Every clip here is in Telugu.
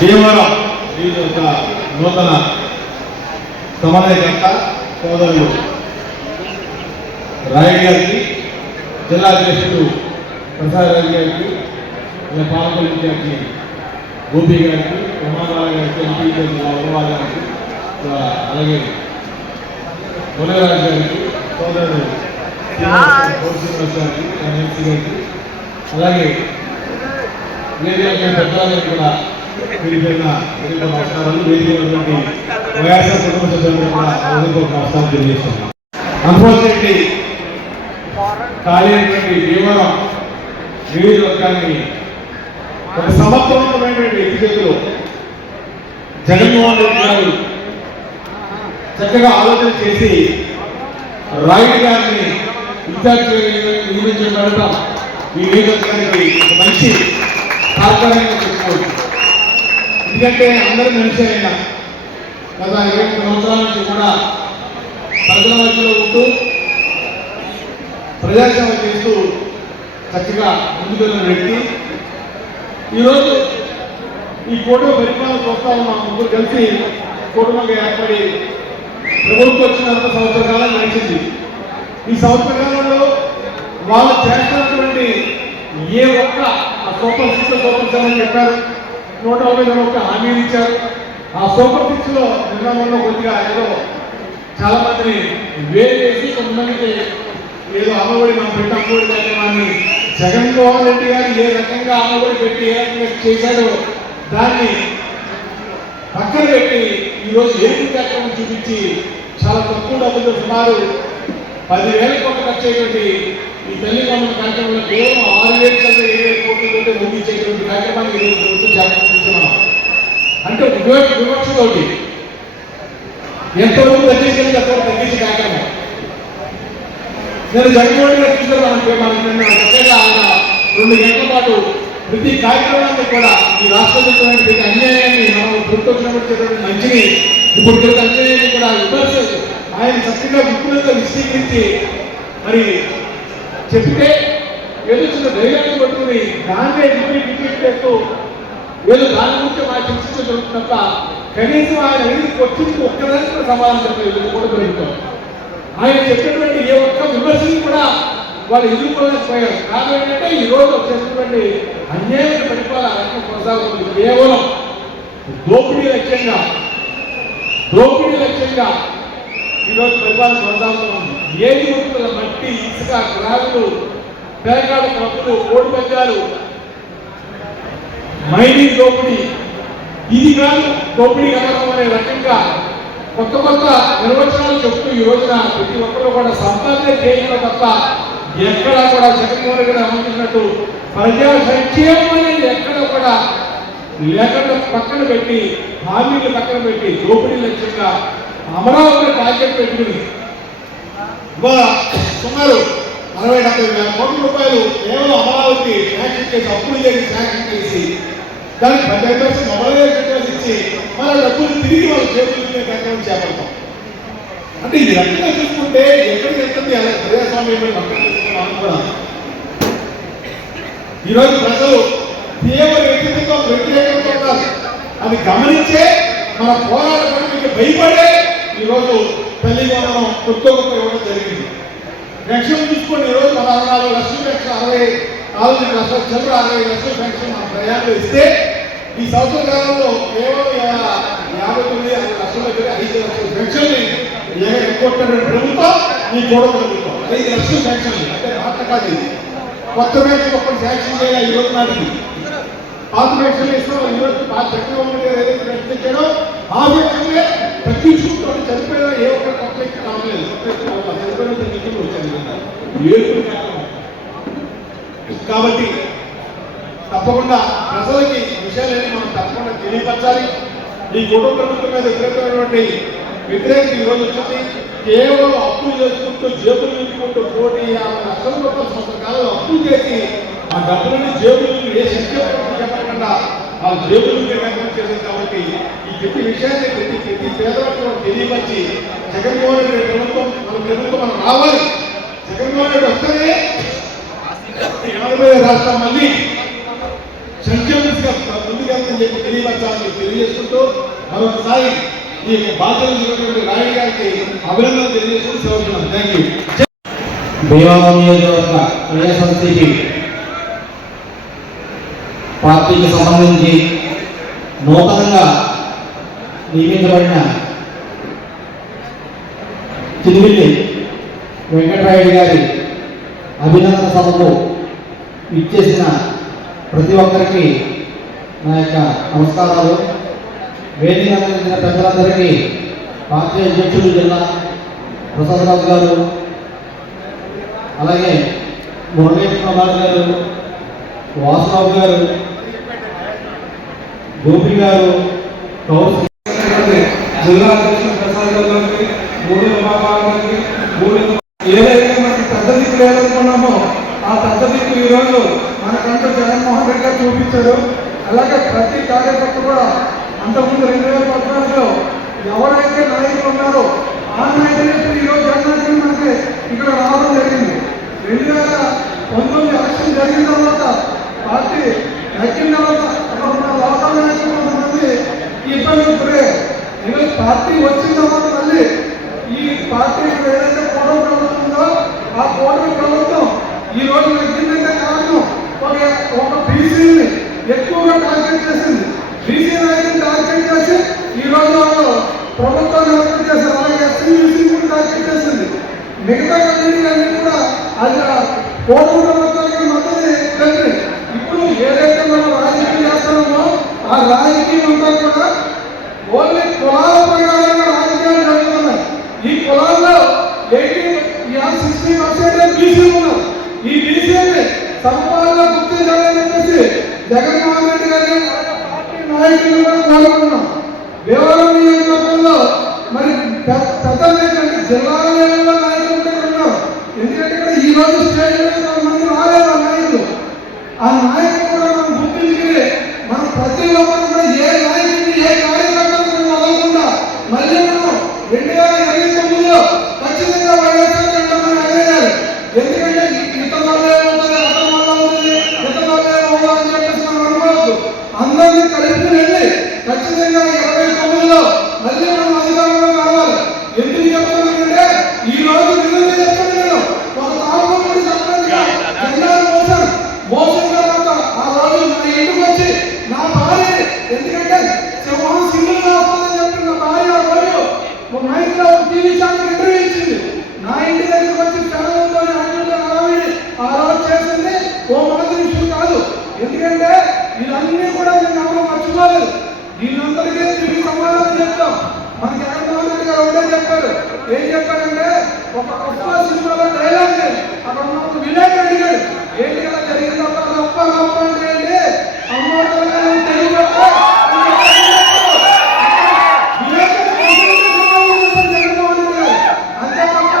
దేవరం వీరి యొక్క నూతన సమన్వయకర్త సోదరులు రాయుడు గారికి, జిల్లా అధ్యక్షుడు ప్రసాద్ రాజు గారికి, పాలకొల్లు ఇన్ఛార్జి గోపి గారికి, ప్రమాదాల గారికి, ఎంపీ అగర్వాల్ గారికి, అలాగే మునగరాజు గారికి, సోదరుడు శ్రీనివాస్ గారికి, ఎంపీ గారికి, అలాగే పెద్దవాళ్ళకి కూడా విడిపోయిన నమస్కారాలు. వేదికైనటువంటి వైఎస్ఆర్ కుటుంబ సభ్యులు కూడా ఒక నమస్కారం తెలియజేస్తున్నాం. అన్ఫార్చునేట్లీ ఖాళీ అయినటువంటి భీమవరం నియోజకవర్గాన్ని ఒక సమర్థవంతమైనటువంటి ఎత్తిచేతులు జగన్మోహన్ రెడ్డి గారు చక్కగా ఆలోచన చేసి రాయుడు గారిని ఇన్ఛార్జ్ నియమించబడటం ఈ నియోజకవర్గానికి ఒక మంచి కార్యక్రమంగా చెప్పుకోవచ్చు. ఎందుకంటే అందరూ మనిషి అయినా గత 20 సంవత్సరాల నుంచి కూడా ప్రజల మధ్యలో ఉంటూ ప్రజాసేవ చేస్తూ చక్కగా ముందుకెళ్ళిన వ్యక్తి. ఈరోజు ఈ కూటమి పరిపాలన చూస్తా ఉన్నాం. ముగ్గురు కలిసి కుటుంబంగా ఏర్పడి ప్రభుత్వం వచ్చినంత సంవత్సర కాలం నడిచింది. ఈ సంవత్సర కాలంలో వాళ్ళు చేస్తున్నటువంటి ఏ ఒక్క సూపర్ 6 అని చెప్పారు, 150 హామీలు ఇచ్చారు. ఆ సూపర్ 6లో నిర్మాణంలో కొద్దిగా ఏదో చాలా మందిని వేసి కొంతమందికి ఏదో అమ్మఒడి మనం పెట్టి అమ్మఒడి కార్యక్రమాన్ని జగన్మోహన్ రెడ్డి గారు ఏ రకంగా అమ్మఒడి పెట్టి ఏ రకంగా చేశాడో దాన్ని పక్కన పెట్టి ఈరోజు ఏపీ కార్యక్రమం చూపించి చాలా తక్కువ డబ్బులు సుమారు 10,000 కోట్లు ఖర్చు అయ్యేటువంటి ఈ తల్లి గమన కార్యక్రమంలో కేవలం 6,000 కోట్లతో ముగించేటువంటి కార్యక్రమాన్ని ఈరోజు ప్రభుత్వం చేస్తున్నాం. అంటే వివక్షతోటి ఎంతవరకు తగ్గించగలిగి అంతవరకు తగ్గించే కార్యక్రమం. నేను జగన్మోహన్ గారు చూస్తున్నాను. మనం చక్కగా ఆయన 2 గంటల పాటు ప్రతి కార్యక్రమాన్ని కూడా ఈ రాష్ట్రంలో ప్రతి అన్యాయాన్ని మనం గుర్తొచ్చినటువంటి మంచిని ఇప్పుడు ప్రతి అన్యాయాన్ని కూడా విమర్శ ఆయన చక్కగా విపులంగా విశ్లేషించి మరి చెప్తే ఏదో చిన్న ధైర్యాన్ని పట్టుకుని దాన్ని ఎదుగుతూ చేస్తూ ఏదో దాని గురించి మా చర్చించడం తప్ప కనీసం ఆయన అనేది వచ్చింది ఒక్కదానికి కూడా సమాధానం చెప్పలేదు కూడా పెరుగుతాం. ఆయన చెప్పినటువంటి ఏ ఒక్క విమర్శని కూడా వాళ్ళు ఎదుర్కోలేకపోయారు. కారణం ఏంటంటే ఈరోజు వచ్చేటటువంటి అన్యాయ పరిపాలన కొనసాగుతుంది. కేవలం దోపిడీ లక్ష్యంగా ఈరోజు పరిపాలన కొనసాగుతుంది. ఏది ఉంటుందో మట్టి, ఇసుక, గ్రాములు, పేకాడ కప్పులు, కోడి పందాలు, మైనింగ్ దోపిడీ, ఇది కాదు దోపిడీ కలగడం అనే రకంగా కొత్త నిర్వచనాలు చెప్తూ ఈ రోజున ప్రతి ఒక్కరు కూడా సంపాదన చేయడం తప్ప ఎక్కడా కూడా జగన్మోహన్ రెడ్డి అమలుతున్నట్టు ప్రజా సంక్షేమం అనేది ఎక్కడ కూడా లేకుండా పక్కన పెట్టి హామీలు పక్కన పెట్టి దోపిడీ లక్ష్యంగా అమరావతి టార్గెట్ పెట్టుకుని సుమారు 60-70 వేల కోట్ల రూపాయలు కేవలం అమరావతి శాంక్షన్ చేసి అప్పులు చేసి శాంక్షన్ చేసి దానికి 15% మొబైల్ ఇచ్చి మన డబ్బులు తిరిగి వాళ్ళ చేతులు కార్యక్రమం చేపడతాం. అంటే ఈ రకంగా చూసుకుంటే ఎక్కడికి వెళ్తుంది అలా ప్రజాస్వామ్యం కూడా. ఈరోజు ప్రజలు తీవ్ర వ్యతిరేకంతో ఉన్నారు. అది గమనించే మన పోరాటానికి భయపడే ఈరోజు తల్లి మనం ఉద్యోగం ఇవ్వడం జరిగింది. పెన్షన్ చూసుకొని ఈరోజు 14 లక్షల పెన్షన్ 64 లక్షల చిల్లర 60 లక్షల పెన్షన్ మన ప్రయాణంలో ఇస్తే ఈ సంవత్సర కాలంలో కేవలం 59 లక్షల 5 లక్షల పెన్షన్ని ఎగ్గొట్టినటువంటి ప్రభుత్వం ఈ గొడవ ప్రభుత్వం 5 లక్షల పెన్షన్లు అంటే మాట కాదు. ఇది కొత్త పెన్షన్ ఒక్కటి శాంక్షన్ చేయాలి. ఈ రోజు నాటికి పాత పెన్షన్లు ఇస్తాం. ఈరోజు పాత జగన్మోహన్ గారు ఏదైతే పెన్షన్ ఇచ్చాడో ఆ పెన్షన్లే తగ్గించుకుంటూ చనిపోయిన ఏ ఒక్క కొత్త వ్యక్తి కావలేదు. చనిపోయిన తగ్గించుకుంటూ వచ్చాను కాబట్టి తప్పకుండా ప్రజలకి విషయాలన్నీ మనం తప్పకుండా తెలియపరచాలి. ఈ కుటుంబ ప్రభుత్వం మీద వ్యతిరేకత ఈరోజు వచ్చింది. కేవలం అప్పులు చేసుకుంటూ జేబులు నింపుకుంటూ 1,50 లక్షల రూపాయల సంవత్సర కాలంలో అప్పులు చేసి ఆ డబ్బులని జేబులు ఏ శక్తి చెప్పకుండా ఆ జేబులు నిర్ణయం చేసింది. కాబట్టి ఈ ప్రతి విషయాన్ని ప్రతి పేదవాళ్ళు తెలియపరిచి జగన్మోహన్ రెడ్డి ప్రభుత్వం మనం రావాలి. జగన్మోహన్ రెడ్డి వస్తేనే 80 రాష్ట్రం మళ్ళీ సంక్షేమంగా ముందుకెళ్తామని చెప్పి తెలియపరచాలని తెలియజేసుకుంటూ మరొకసారి ఈ బాధ్యతలు రాయుడు గారికి అభినందనలు తెలియజేసుకుంటూ సెలవుతున్నాను. Thank you. భీమవరం నియోజకవర్గ వైఎస్ఆర్సీపీ పార్టీకి సంబంధించి నూతనంగా నియమించబడిన చినిమిల్లి వెంకటరాయుడు గారి అభినందన సభకు ఇచ్చేసిన ప్రతి ఒక్కరికి నా యొక్క నమస్కారాలు. వేదిక అందించిన పెద్దలందరికీ పార్టీ అధ్యక్షులు జిల్లా ప్రసాదరాజు గారు, అలాగే మురళీ ప్రభాకర్ గారు, వాసురావు గారు, గోపి గారు, జిల్లా అధ్యక్షులు ప్రసాద్ గారికి, మూడు విభాగాలకి, ఏదైతే మనకి పెద్ద దిక్కు లేదనుకున్నామో ఆ పెద్ద దిక్కు ఈరోజు మనకంటూ జగన్మోహన్ రెడ్డి గారు చూపించారు. అలాగే ప్రతి కార్యకర్త కూడా అంతకుముందు 2014లో ఎవరైతే నాయకులు ఉన్నారో ఆ నాయకులు ఈరోజు జగన్ మనకి ఇక్కడ రావడం జరిగింది. 2019 ఎలక్షన్ జరిగిన తర్వాత పార్టీ నచ్చిన తర్వాత అక్కడ ఉన్న లోకల్ నాయకులు కొంతమంది ఇబ్బందులు గురయ్యారు. ఈరోజు పార్టీ వచ్చిన తర్వాత మళ్ళీ ఈ పార్టీ ఏదైతే కూటమి ప్రభుత్వం ఉందో ఆ కూటమి ప్రభుత్వం ఈ రోజు నచ్చిందంటే కారణం ఒక బీసీని ఎక్కువగా టార్గెట్ చేసింది. బీసీ నాయకులు టార్గెట్ చేసి ఈ రోజు వాళ్ళు ప్రభుత్వాన్ని ఏర్పాటు చేశారు. అలాగే ఎస్సీ కూడా టార్గెట్ చేసింది. మిగతా కమ్యూనిటీ కూడా అది కూటమి ప్రభుత్వానికి మద్దతు కలిపి ఇప్పుడు ఏదైతే మనం రాజకీయం చేస్తున్నామో ఆ రాజకీయం అంతా కూడా ఓన్లీ కులాల ప్రకారంగా రాజకీయాలు జరుగుతున్నాయి. ఈ కులాల్లో 60% బీసీలు ఉన్నారు. ఈ బీసీని సమపాలన గుర్తించాలని చెప్పేసి జగన్మోహన్ రెడ్డి గారిని పార్టీ నాయకులు కోరుకుంటున్నాం. భీమవరం నియోజకవర్గంలో మరి పెద్దలు ఏంటంటే జిల్లా లెవెల్లో నాయకులు ఉన్నారు. ఎందుకంటే ఇక్కడ ఈ రోజు స్టేజ్ మంది రాలేదు ఆ నాయకులు. ఆ నాయకులు కూడా మనం గుర్తించుకుని మనం ప్రతి ఒక్కరు కూడా ఏ నాయకుడిని ఏ కార్యకర్తలు వదలకుండా మళ్ళీ మనం 2029లో ఖచ్చితంగా వైఎస్ఆర్ జెండాను ఎగరేయాలి. ఎందుకంటే ఇతర వాళ్ళే ఉంటుంది, అతని వల్ల ఉంటుంది, ఇతర వాళ్ళే అని చెప్పేసి మనం అనుకోవద్దు. అందరినీ కలిపి వెళ్ళి ఖచ్చితంగా 29లో మళ్ళీ మనం అధికారంలో కావాలి. ఎందుకు చెప్తున్నానంటే ఈ రోజు నిజంగా చెప్తాను నేను ఒక తాపకుడు చెప్పండిగా జెండాను మోసం తర్వాత ఆ రోజు నా ఇంటికి వచ్చి నా భార్య ఎందుకంటే సింహం సింగిల్గా వస్తుందని చెప్పి నా భార్య ఆ రోజు నైట్లో టీవీ ఛానల్ ఇంటర్వ్యూ ఇచ్చింది. నా ఇంటి దగ్గరికి వచ్చి ఛానల్తో ఆ రోజు చేసింది ఓ మాదిరి విషయం కాదు. ఎందుకంటే ఇవన్నీ కూడా నేను ఎవరో మర్చిపోలేదు. దీనందరికీ తిరిగి సమాధానం చెప్తాం. మన జగన్మోహన్ రెడ్డి గారు ఒకటే చెప్పారు. ఏం చెప్పారంటే ఒక గొప్ప సినిమాలో డైలాగ్ అక్కడ ఉన్న వినాయకుడు అడిగాడు ఏంటి కదా జరిగిందప్ప గొప్ప గొప్ప అంటే ఏంటి అమ్మోటం తెలియక జగన్మోహన్ రెడ్డి గారు అంతే తప్ప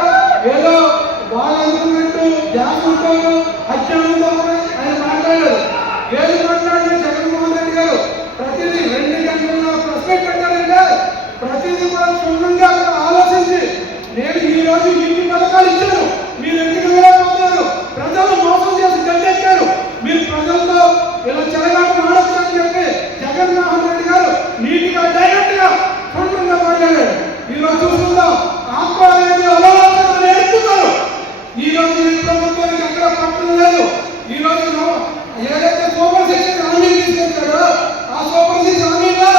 ఏదో వాళ్ళు అనుకున్నట్టు ధ్యాస ఉంటారు అత్యంతో ఆయన మాట్లాడారు. ఏది మాట్లాడిన జగన్మోహన్ రెడ్డి గారు ప్రతిదీ 2 గంటల్లో ప్రెస్ పెట్టారంటే ప్రతిదీ కూడా క్షుణ్ణంగా ఆలోచించి నేను ఈ రోజు ఇన్ని పథకాలు ఇచ్చాను, మీరు ఎందుకు వెళ్ళకపోతున్నారు, ప్రజలు మోసం చేసి గడ్డెక్కారు, మీరు ప్రజలతో ఇలా చెలగాట మాడచ్చు అని చెప్పి జగన్మోహన్ రెడ్డి గారు నీటిగా డైరెక్ట్ గా క్షుణ్ణంగా మాట్లాడారు. ఈ రోజు చూస్తుందాం ఆత్మహత్య అలవాటు నేర్పుతారు. ఈ రోజు ఈ ప్రభుత్వానికి ఎక్కడ పట్టం లేదు. ఈ రోజు ఏదైతే సూపర్ సిక్స్ హామీ తీసుకొచ్చాడో ఆ సూపర్ సిక్స్ హామీలో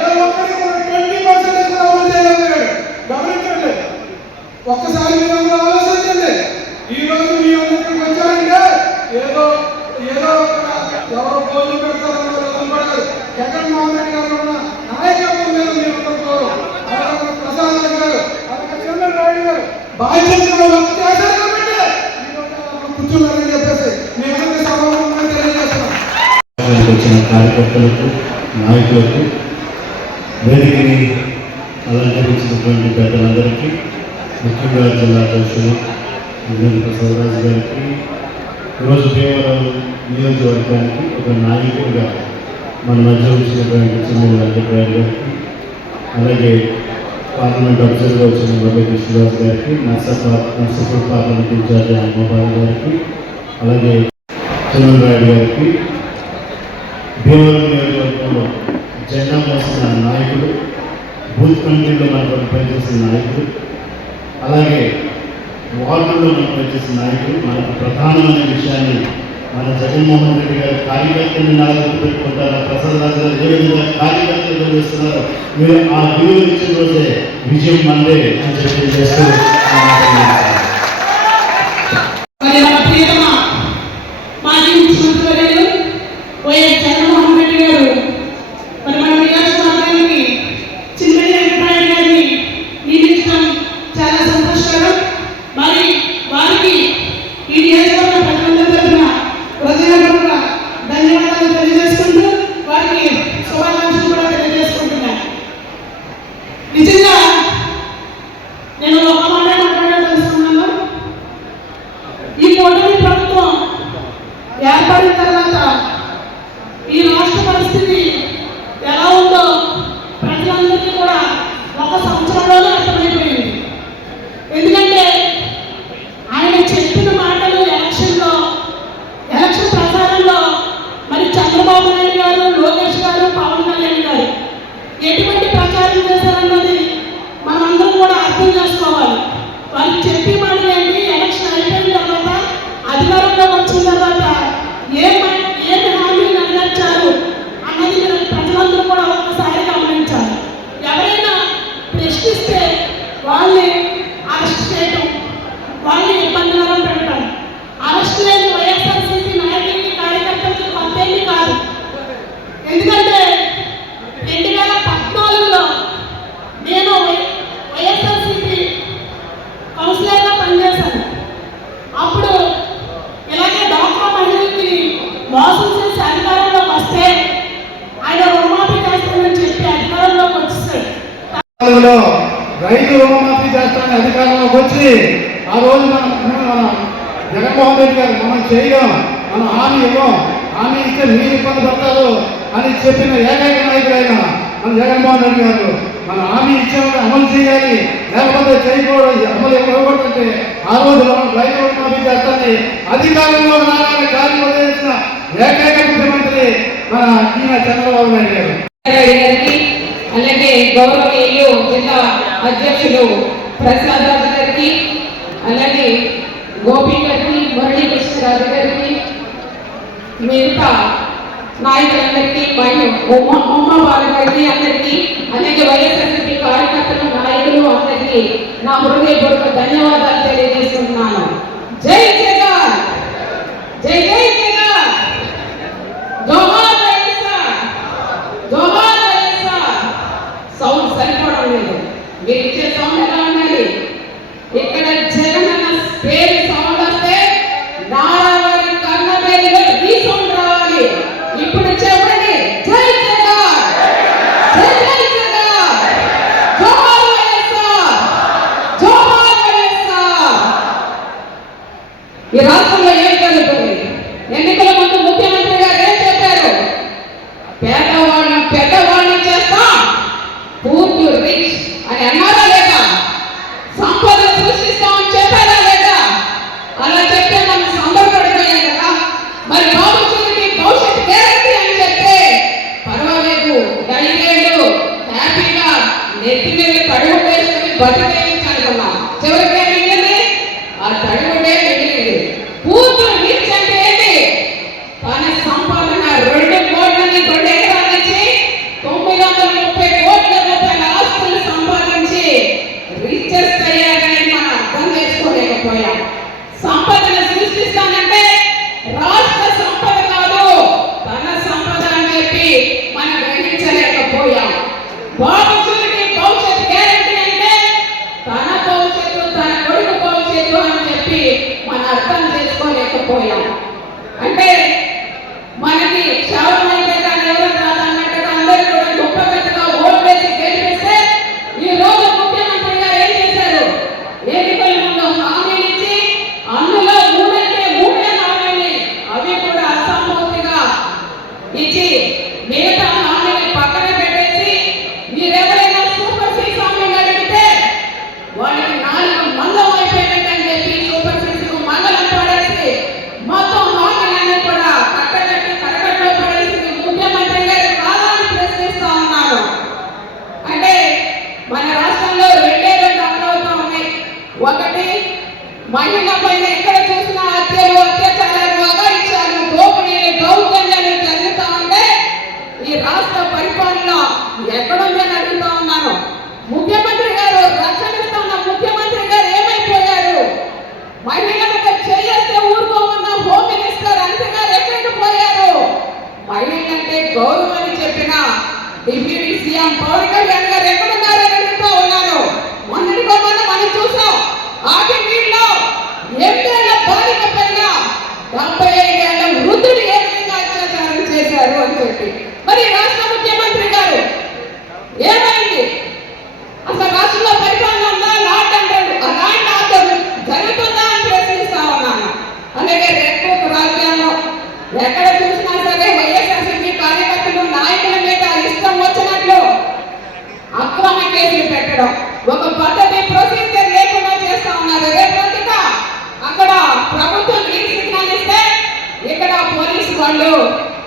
ఏ ఒక్కరికి కూడా 20% అమలు చేయలేకపోయాడు. గమనించండి, ఒక్కసారి మీరు అందరూ ఆలోచించండి. ఈ రోజు మీ అందరికి వచ్చారంటే ఏదో ఏదో ఎవరో భోజనం పెడతారో జగన్మోహన్ రెడ్డి గారు ఉన్న నాయకత్వం మీద మీరు కోరు. అలాగే ప్రసాద్ గారు, అలాగే చంద్రబాబు గారు బాధ్యతగా వర్క్ చేశారు కాబట్టి కూర్చున్నారని చెప్పేసి మీ అందరికీ సమాధానం తెలియజేస్తున్నాం. వచ్చిన కార్యకర్తలకు, నాయకులకు, వేదికని అలంకరించినటువంటి పెద్దలందరికీ, ముఖ్యంగా జిల్లా అధ్యక్షులు ప్రసాదరాజు గారికి, ఈరోజు భీమవరం నియోజకవర్గానికి ఒక నాయకుడిగా మన మధ్య వచ్చినటువంటి చిన్న వెంకటరాయుడు గారికి, అలాగే పార్లమెంట్ అబ్జర్వర్గా వచ్చిన మురళీ కృష్ణరాజు గారికి, నర్సాపూర్ పార్లమెంట్ ఇన్ఛార్జ్ అమ్మబాబు గారికి, అలాగే చంద్రరాయుడు గారికి, భీమవరం నియోజకవర్గంలో జెండా మోసిన నాయకుడు, బూత్ కమిటీలో మనకు పనిచేసిన నాయకుడు, అలాగే వార్డుల్లో మనకు పనిచేసిన నాయకుడు. మనకు ప్రధానమైన విషయాన్ని మన జగన్మోహన్ రెడ్డి గారు కార్యకర్తలను నాలుగు పెట్టుకుంటారు. ప్రసాద్ రాజు గారు ఏ విధంగా కార్యకర్తలు చేస్తున్నారు, మీరు ఆ విలువ ఇచ్చిన రోజే విజయం మందే అని చెప్పి చేస్తూ మాజీ ముఖ్యమంత్రి వైఎస్ జగన్మోహన్ రెడ్డి గారు మరి మన నియోజకవర్గానికి చిన్నయ్య వెంకటరాయుడు గారిని నియమించడం చాలా సంతోషకరం. మరి వారికి ఈ నియోజకవర్గ ప్రజలందరి తరఫున హృదయపూర్వక ధన్యవాదాలు తెలియజేసుకుంటూ వారికి శుభాకాంక్షలు కూడా తెలియజేసుకుంటున్నాను. నిజంగా నేను ఒక మాట మాట్లాడాలనుకుంటున్నాను. ఈ కూటమి ప్రభుత్వం ఏర్పడిన తర్వాత ఈ రాష్ట్ర పరిస్థితి ఎలా ఉందో ప్రజలందరికీ కూడా ఒక సంవత్సరంలోనే అర్థమైపోయింది. ఎందుకంటే ఆయన చెప్పిన మాటలు ఎలక్షన్ ప్రచారంలో మరి చంద్రబాబు నాయుడు గారు, లోకేష్ గారు, పవన్ కళ్యాణ్ గారు ఎటువంటి ప్రచారం చేశారన్నది మనమందరం కూడా అర్థం చేసుకోవాలి. వాళ్ళు చెప్పే మాటలు ఏంటి, ఎలక్షన్ అయిపోయిన తర్వాత అధికారంలోకి వచ్చిన తర్వాత ఏమి హామీలు నెరవేర్చారు అన్నది ప్రజలందరూ కూడా ఒక్కసారి గమనించాలి. ఎవరైనా ప్రశ్నిస్తే వాళ్ళని అరెస్ట్ చేయటం, వాళ్ళని ఇబ్బందులను పెట్టడం, అరెస్ట్ లేని వైఎస్ఆర్సీపీ నాయకులకి, కార్యకర్తలకి కొత్తేమి కాదు. ఎందుకంటే 2014లో నేను వైఎస్ఆర్సీపీ కౌన్సిలర్గా పనిచేశాను. అప్పుడు ఇలాగే డాక్టర్ మహిళలకి మోసం చేసి అధికారంలోకి వస్తే ఆయన రుణమాఫీ చేస్తానని చెప్పి అధికారంలోకి వచ్చేసాడు. రైతు రుణమాఫీ చేస్తానని అధికారంలోకి వచ్చి ఆ రోజు మన జగన్మోహన్ రెడ్డి గారు మనం చేయడం, మనం హామీ ఇవ్వం, హామీ ఇస్తే మీరు ఇబ్బంది పడతారు అని చెప్పిన ఏకైక నాయకుడు ఆయన మన జగన్మోహన్ రెడ్డి గారు. మన హామీ ఇచ్చామని అమలు చేయాలి, లేకపోతే చేయకూడదు, అమలు ఇవ్వకూడదంటే ఆ రోజు మనం రైతు రుణమాఫీ చేస్తానని అధికారంలో రాగానే గాలి వదిలేసిన ఏకైక ముఖ్యమంత్రి మన ఈయన చంద్రబాబు నాయుడు గారు. గారికి అలాగే గౌరవనీయులు జిల్లా అధ్యక్షులు ప్రసాద్ రాజు గారికి, అలాగే గోపి గారికి, మురళీకృష్ణరాజు గారికి, మిగతా నాయకులందరికీ, ఉమ్మవారి గారికి అందరికీ, అలాగే వైఎస్ఆర్సీపీ కార్యకర్తలు, నాయకులు అందరికీ నా హృదయపూర్వక ధన్యవాదాలు తెలియజేస్తున్నాను. జై జగన్, జై జై జగన్, జోహార్ వైఎస్ఆర్, జోహార్ వైఎస్ఆర్. సౌండ్ సరిపోవడం లేదు, మీరు ఇచ్చే సౌండ్ ఎలా ఉండాలి? ఇక్కడ జగన్ అన్న పేరు సౌండ్ వస్తే నారావారి కన్నబేరిలో ఈ సౌండ్ రావాలి. ఇప్పుడు చెప్పండి, జై జగన్, జై జై జగన్, జోహార్ వైఎస్ఆర్, జోహార్ వైఎస్ఆర్. ఈ రాష్ట్రంలో ఏం జరుగుతుంది? ఎన్నికల ముందు ముఖ్యమంత్రి గారు ఏం చెప్పారు? పేదవాళ్ళని పెద్దవాళ్ళని చేస్తాం, పూర్ టు రిచ్ అని అన్నారా లేదా? సంపద సృష్టిస్తామని చెప్పారా లేదా? అలా చెప్తే మనం సంబరపడిపోయాం కదా. మరి భవిష్యత్తుకి భవిష్యత్తు గ్యారంటీ అని చెప్తే పర్వాలేదు, 5 ఏళ్ళు హ్యాపీగా నెత్తి మీద తడుగుడేసుకుని బతికేయించాలనుకున్నాం. చివరికి మిగిలింది ఆ తడుగుడే మిగిలింది. పూర్తి రిచ్ అంటే ఏంటి? తన సంపాదన 2 కోట్లని 2 ఎకరాల నుంచి 930 కోట్ల రూపాయల ఆస్తులు సంపాదించి రిచెస్ట్ అయ్యారని మనం అర్థం చేసుకోలేకపోయాం. సంపదన సృష్టిస్తానంటే రాష్ట్ర సంపద కాదు, తన సంపద అని చెప్పి మనం గ్రహించలేకపోయాం. భవిష్యత్తుకి భవిష్యత్ గ్యారంటీ అంటే తన భవిష్యత్తు, తన కొడుకు భవిష్యత్తు అని చెప్పి మనం అర్థం చేసుకోలేకపోయాం. అంటే మనకి క్షవమైతే కానీ ఎవరు రాదన్నట్టుగా అందరూ కూడా గొప్పగా ఓట్లేసి గెలిపిస్తే ఈ రోజు ముఖ్యమంత్రి గారు ఏం చేశారు? ఎన్నికల ముందు హామీలు ఇచ్చి అందులో 3 అంటే 3 హామీలు అవి కూడా అసంపూర్తిగా ఇచ్చి మిగతా హామీని పక్కన పెట్టేసి మీరెవరైనా సూపర్ 6 హామీలు అడిగితే వాళ్ళకి 4 మందం అయిపోయినట్టని చెప్పి సూపర్ 6 మంగళం పడేసి మొత్తం హామీలన్నీ కూడా కట్టగట్టి కరగట్లో పడేసి ముఖ్యమంత్రి డిప్యూటీ సీఎం పవన్ కళ్యాణ్ గారు ఎక్కడున్నారో అడుగుతూ ఉన్నాను. మొన్నటికో మొన్న మనం చూసాం ఆర్టీవీలో 8 ఏళ్ల బాలిక పైన 75 ఏళ్ల వృద్ధుడు ఏ విధంగా అత్యాచారం చేశారు అని చెప్పి. మరి రాష్ట్ర ముఖ్యమంత్రి గారు ఏమైంది? అసలు రాష్ట్రంలో పరిపాలన ఉందా? లాండ్ ఆర్డర్ జరుగుతుందా అని ప్రశ్నిస్తా ఉన్నాను. అలాగే రేపు రాజ్యాంగం ఎక్కడ చూసినా సరే వైఎస్ఆర్సీపీ కార్యకర్తలు నాయకుల మీద ఇష్టం వచ్చినట్లు అక్రమ కేసులు పెట్టడం, ఒక పద్ధతి ప్రొసీజర్ లేకుండా చేస్తా ఉన్నారు. రేపు అక్కడ ప్రభుత్వం గ్రీన్ సిగ్నల్ ఇస్తే ఇక్కడ పోలీసు వాళ్ళు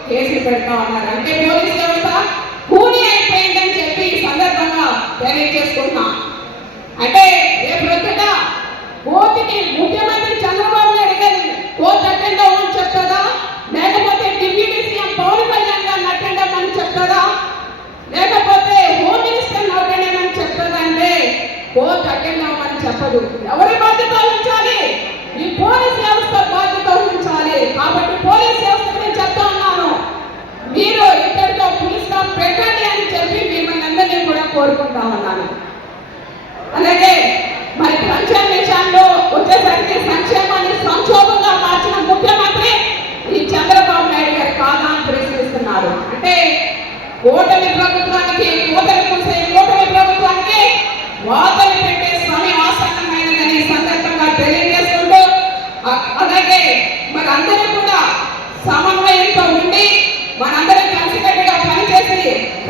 కేసులు పెడతా ఉన్నారు. అంటే పోలీస్ వ్యవస్థ కూని అయిపోయిందని చెప్పి ఈ సందర్భంగా తెలియజేసుకుంటున్నాం. అంటే రేపు కోర్టుకి ముఖ్యమంత్రి చంద్రబాబు నాయుడు గారు కోర్టు అటెండ్ అవ్వమని చెప్తారా, లేకపోతే డిప్యూటీ సీఎం పవన్ కళ్యాణ్ గారిని అటెండ్ అవ్వమని చెప్తారా, లేకపోతే హోమ్ మినిస్టర్ అటెండ్ అవ్వమని చెప్తారా? అంటే కోర్టు అటెండ్ అవ్వమని చెప్పదు. ఎవరి బాధ్యత వహించాలి? ఈ పోలీస్ వ్యవస్థ బాధ్యత వహించాలి. కాబట్టి పోలీస్ వ్యవస్థ నేను చెప్తా ఉన్నాను, మీరు ఇద్దరితో పులిస్ స్టాప్ పెట్టండి అని చెప్పి మిమ్మల్ని అందరినీ కూడా కోరుకుంటా ఉన్నాను. అలాగే మరి సంక్షేమ విషయంలో వచ్చేసరికి సంక్షేమాన్ని సంక్షోభంగా మార్చిన ముఖ్యమంత్రి ఈ చంద్రబాబు నాయుడు గారు కాదా అని ప్రశ్నిస్తున్నారు. అంటే కూటమి ప్రభుత్వానికి వాతలు పెట్టే సమయం ఆసన్నమైనదని సందర్భంగా తెలియజేస్తుంటూ, అలాగే మరి అందరూ కూడా సమన్వయంతో ఉండి మనందరం కలిసికట్టుగా పనిచేసి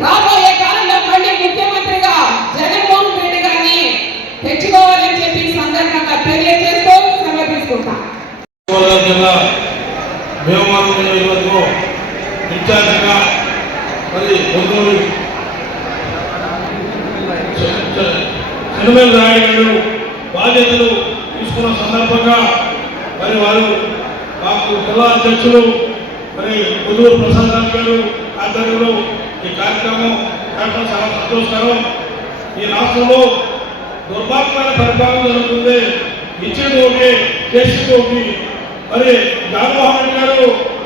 రాబోయే కాలంలో మళ్ళీ ముఖ్యమంత్రిగా జగన్మోహన్ రెడ్డి గారిని తెచ్చుకోవాలని చెప్పి సందర్భంగా తెలియజేస్తూ సెలవు తీసుకుంటాం. ఇన్ఛార్జిగా మరి ఒంగోలు చనుమేల రాయుడు గారు బాధ్యతలు తీసుకున్న సందర్భంగా మరి వారు మాకు జిల్లా అధ్యక్షులు మరి పొదువురు ప్రసాద్ రావు గారు ఆధ్వర్యంలో ఈ కార్యక్రమం చాలా సంతోషకరం. ఈ రాష్ట్రంలో దుర్మార్గమైన పరిపాలన జరుగుతుంది. ఇచ్చేది ఒకటి, చేసేది ఒకటి. మరి జగన్మోహన్ రెడ్డి గారు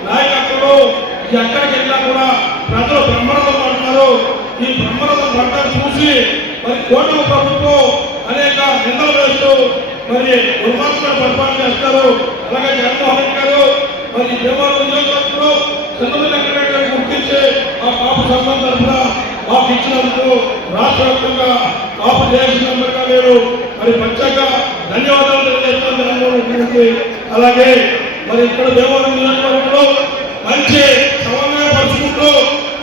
నాయకత్వంలో ఎక్కడికి వెళ్ళినా కూడా ప్రజలు బ్రహ్మరథం పడుతున్నారు. ఈ బ్రహ్మరథం పడ్డాన్ని చూసి మరి కూటమి ప్రభుత్వం అనేక నిందలు వేస్తూ మరి దుర్మార్గమైన పరిపాలన చేస్తారు. అలాగే జగన్మోహన్ రెడ్డి గారు మరి భీమవరం నియోజకవర్గంలో చంద్రబాబు నాయుడు గారు గుర్తించి ఆ కాపు సంఘం తరఫున మాకు ఇచ్చినందుకు రాష్ట్ర వ్యాప్తంగా కాపు జేఏసీ మెంబర్గా నేను మరి ప్రత్యేక ధన్యవాదాలు తెలియజేస్తున్నాను జగన్మోహన్ రెడ్డి గారికి. అలాగే మరి ఇక్కడ భీమవరం నియోజకవర్గంలో మంచి సమన్వయపరుచుకుంటూ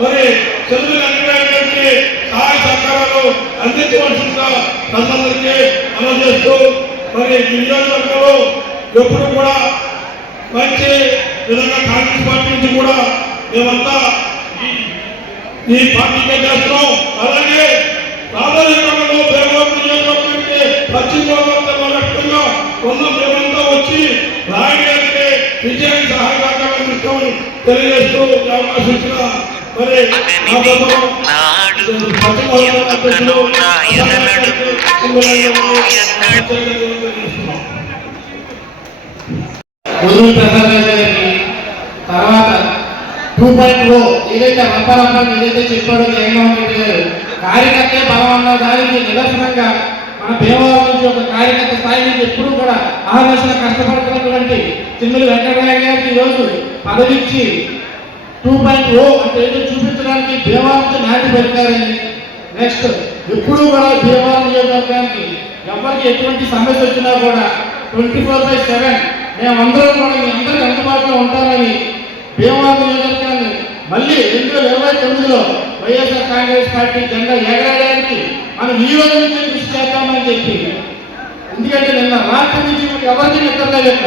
మరి చంద్రబాబు నాయుడు గారికి సహాయ సహకారాలు అందించవలసిందిగా ప్రజలందరికీ మనం చేస్తూ మరి ఈ నియోజకవర్గంలో ఎప్పుడు కూడా మంచి విధంగా కాంగ్రెస్ పార్టీ నుంచి కూడా మేమంతా ఈ పార్టీకే చేస్తున్నాం. అలాగే రాబోయే కాలంలో భీమవరం నియోజకవర్గానికి పశ్చిమ గోదావరి వ్యాప్తంగా ఉన్న మేమంతా వచ్చి రాయుడు గారికి విజయానికి సహాయ సహకారాలు అందిస్తామని తెలియజేస్తూ అవకాశం ఇచ్చిన మరి నా ప్రభుత్వం పశ్చిమ గోదావరి అధ్యక్షులు పొదువురు ప్రసాద్ గారికి తర్వాత 2.0 ఏదైతే రంపరంపం ఏదైతే చెప్పాడో జగన్మోహన్ రెడ్డి గారు కార్యకర్తే బలం అన్న దానికి నిదర్శనంగా మన భీమవరం నుంచి ఒక కార్యకర్త స్థాయి నుంచి ఎప్పుడూ కూడా ఆహర్నిశలు కష్టపడుతున్నటువంటి చిన్నలు వెంకటరాయ గారికి ఈరోజు పదవిచ్చి 2.0 అంటే ఏదో చూపించడానికి భీమవరంతో నాటి పెడతారని. నెక్స్ట్ ఎప్పుడూ కూడా భీమవరం నియోజకవర్గానికి ఎవరికి ఎటువంటి సమస్య వచ్చినా కూడా 24/7 మేమందరం కూడా మీ అందరికీ అందుబాటులో ఉంటామని భీమవరం నియోజకవర్గాన్ని మళ్ళీ 2029లో వైఎస్ఆర్ కాంగ్రెస్ పార్టీ జెండా ఎగరడానికి మనం ఈ రోజు నుంచి కృషి చేద్దామని చెప్పి. ఎందుకంటే నిన్న రాత్రి నుంచి ఎవరికి నిద్రలేక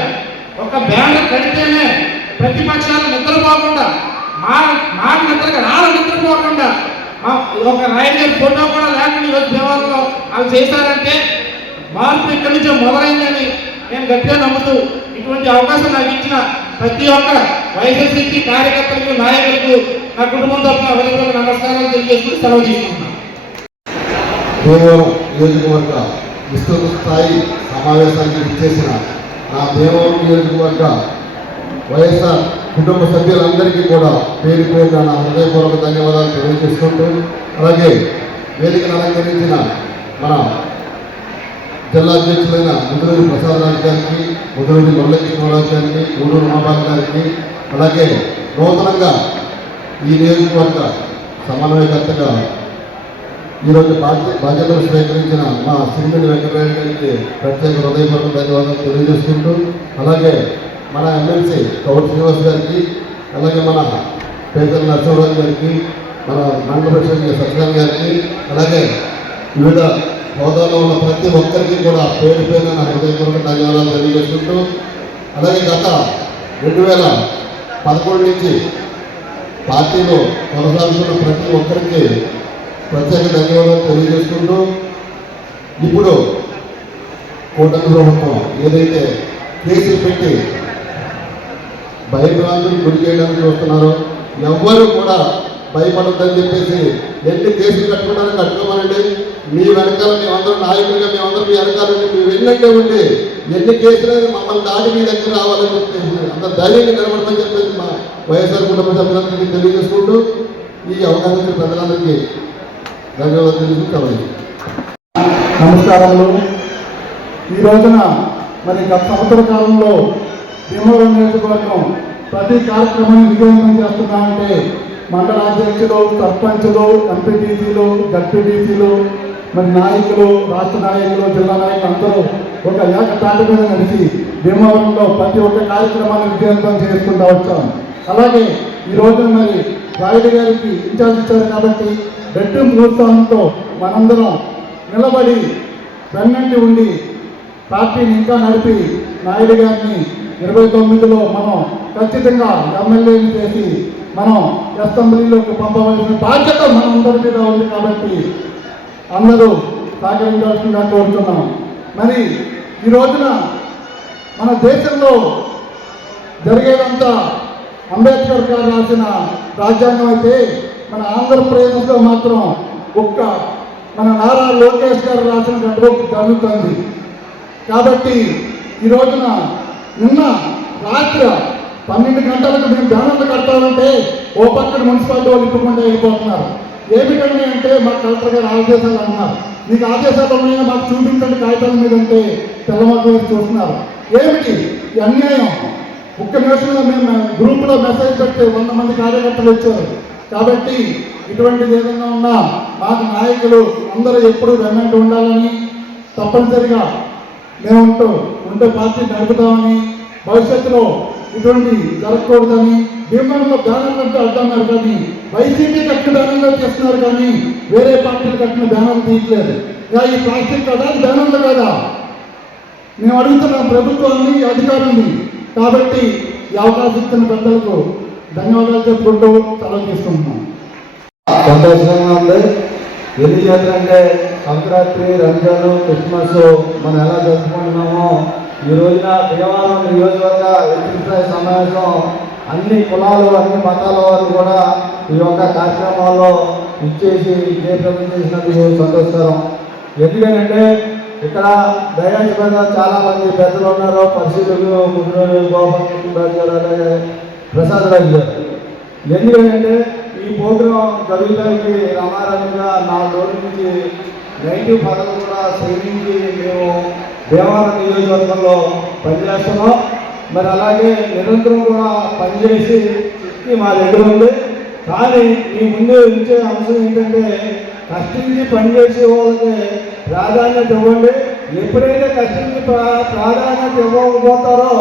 ఒక బ్యానర్ కడితేనే ప్రతిపక్షాలు నిద్రపోకుండా మాకు నిద్రగా రాళ్ళు నిద్రపోకుండా ఒక రాయుడు గారి ఫోటో కూడా లేకుండా ఈరోజు భీమవరంలో వాళ్ళు చేశారంటే మార్పు ఇక్కడి నుంచే మొదలైందని నేను గట్టిగా నమ్ముతూ ఇటువంటి అవకాశం నాకు ఇచ్చిన ప్రతి ఒక్క వైఎస్ఆర్సీపీ కార్యకర్తలకు నాయకులకు నా కుటుంబం తరఫున అవైలబుల్ నమస్కారాలు తెలియజేస్తూ సెలవు తీసుకుంటున్నాను. భీమవరం నియోజకవర్గ విస్తృత స్థాయి సమావేశానికి ఇచ్చేసిన నా భీమవరం నియోజకవర్గ వైఎస్ఆర్ కుటుంబ సభ్యులందరికీ కూడా పేరు పేరున నా హృదయపూర్వక ధన్యవాదాలు తెలియజేసుకుంటూ, అలాగే వేదికను అలంకరించిన మన జిల్లా అధ్యక్షులైన ముదులూరి ప్రసాద్ రాజు గారికి, ముదులూరి మురళీకృష్ణరాజు గారికి, ఊరూరు మహాబాబు గారికి, అలాగే నూతనంగా ఈ నియోజకవర్గ సమన్వయకర్తగా ఈరోజు బాధ్యతలు స్వీకరించిన మా సిరిమిడి వెంకటరాయుడు గారికి ప్రత్యేక హృదయపూర్వక ధన్యవాదాలు తెలియజేసుకుంటూ, అలాగే మన ఎమ్మెల్సీ కౌర్ శ్రీనివాస్ గారికి, అలాగే మన పేదల నరసింహరాజు గారికి, మన మండల ప్రెసిడెంట్ సత్యనారాయణ గారికి, అలాగే వివిధ హోదాలో ఉన్న ప్రతి ఒక్కరికి కూడా పేరు పేరున నా హృదయపూర్వక ధన్యవాదాలు తెలియజేసుకుంటూ, అలాగే గత 2011 నుంచి పార్టీలో కొనసాగుతున్న ప్రతి ఒక్కరికి ప్రత్యేక ధన్యవాదాలు తెలియజేసుకుంటూ, ఇప్పుడు కూటమి ప్రభుత్వం ఏదైతే కేసులు పెట్టి భయభ్రాంతులు గురి చేయడానికి వస్తున్నారో ఎవ్వరూ కూడా భయపడద్దని చెప్పేసి ఎన్ని కేసులు కట్టుకుంటారో కట్టుకోమనండి. మీ వెనకాల మేమందరం నాయకులుగా మేమందరం మీ వెనకాలండి, మీ వెన్నట్టే ఉండి ఎన్ని కేసులైనా మమ్మల్ని దాటి మీ దగ్గర రావాలని చెప్పేసి అంత ధైర్యంగా నిలబడమని చెప్పేసి మా వైఎస్ఆర్ కుటుంబ సభ్యులందరికీ తెలియజేసుకుంటూ ఈ అవకాశం ఇచ్చిన ప్రజలందరికీ ధన్యవాదాలు తెలుసుకుంటామండి. నమస్కారములు. ఈ రోజున మరి గత సంవత్సర కాలంలో భీమవరం నియోజకవర్గం ప్రతి కార్యక్రమాన్ని విజయవంతం చేస్తున్నామంటే మండల అధ్యక్షులు, సర్పంచులు, ఎంపీటీసీలు, జడ్పీటీసీలు, మరి నాయకులు, రాష్ట్ర నాయకులు, జిల్లా నాయకులు అందరూ ఒక ఏకతాటి మీద నడిచి భీమవరంలో ప్రతి ఒక్క కార్యక్రమాన్ని విజయవంతం చేసుకుంటూ వచ్చాం. అలాగే ఈ రోజు మరి రాయుడు గారికి ఇన్ఛార్జ్ ఇచ్చారు కాబట్టి రెట్టింపు ప్రోత్సాహంతో మనందరం నిలబడి వెన్నంటి ఉండి పార్టీని ఇంకా నడిపి నాయుడు గారిని 29లో మనం ఖచ్చితంగా ఎమ్మెల్యేని చేసి మనం అసెంబ్లీలోకి పంపవలసిన బాధ్యత మనందరి మీద ఉంది కాబట్టి అందరూ సహకరించాల్సిందిగా కోరుతున్నాం. మరి ఈ రోజున మన దేశంలో జరిగేదంతా అంబేద్కర్ గారు రాసిన రాజ్యాంగం అయితే మన ఆంధ్రప్రదేశ్లో మాత్రం మన నారా లోకేష్ గారు రాసిన గడువు జరుగుతుంది. కాబట్టి ఈ రోజున నిన్న రాత్రి 12 గంటలకు మేము బ్యానర్లు కడతామంటే ఓ పక్కన మున్సిపాలిటీ వాళ్ళు ఇప్పకుండా వెళ్ళిపోతున్నారు. ఏమిటండి అంటే మాకు కలెక్టర్ గారు ఆదేశాలు అన్నారు. మీకు ఆదేశాలు ఉన్నాయో మాకు చూపించండి కాగితాల మీద ఉంటే తెల్లమాకు చూస్తున్నారు. ఏమిటి ఈ అన్యాయం? ఒక్క నిమిషంలో మేము గ్రూప్లో మెసేజ్ పెడితే 100 మంది కార్యకర్తలు వచ్చారు. కాబట్టి ఇటువంటిది ఏదైనా ఉన్నా మాకు నాయకులు అందరూ ఎప్పుడూ వెన్నంటి ఉండాలని, తప్పనిసరిగా మేము ఉంటే పార్టీ నడుపుతామని, భవిష్యత్తులో ఇటువంటి జరగకూడదని భీమవరంలో బ్యానర్లు అంటే అడ్డన్నారు. కానీ వైసీపీ కట్టిన బ్యానర్లు చేస్తున్నారు, కానీ వేరే పార్టీలు కట్టిన బ్యానర్లు తీయట్లేదు. ఈ ప్లాస్టిక్ కదా బ్యానర్లు కదా మేము అడుగుతున్నాం ప్రభుత్వాన్ని, అధికారుల్ని. కాబట్టి ఈ అవకాశం ఇచ్చిన పెద్దలకు ధన్యవాదాలు చెప్పుకుంటూ సెలవు తీసుకుంటున్నాం. సంతోషంగా ఉంది. ఎన్ని చేతులంటే సంక్రాంతి, రంజాన్, క్రిస్మస్ మనం ఎలా జరుపుకుంటున్నామో ఈ రోజున భీమవరం నియోజకవర్గ వ్యక్తిత్వ సమావేశం అన్ని కులాలు, అన్ని మతాల వారు కూడా ఈ యొక్క కార్యక్రమాల్లో ఇచ్చేసి విజయప్రదం చేసినందుకు సంతోషకరం. ఎందుకంటే ఇక్కడ దయానికి మీద చాలా మంది పెద్దలు ఉన్నారు. పరిశీలకులు ముద్రూరు గోపాల్ గారు, అలాగే ప్రసాద్ రాజు గారు. ఎందుకంటే ఈ ప్రోగ్రాం జరుగుతానికి రమారంగా 4 రోజుల నుంచి నెగిటివ్ పదవి కూడా సేవించి మేము భీమవరం నియోజకవర్గంలో పనిచేస్తున్నాం. మరి అలాగే నిరంతరం కూడా పనిచేసి శక్తి మా దగ్గర ఉంది. కానీ మీ ముందు ఉంచే అంశం ఏంటంటే కష్టించి పనిచేసే వాళ్ళకి ప్రాధాన్యత ఇవ్వండి. ఎప్పుడైతే కష్టించి ప్రాధాన్యత ఇవ్వకపోతారో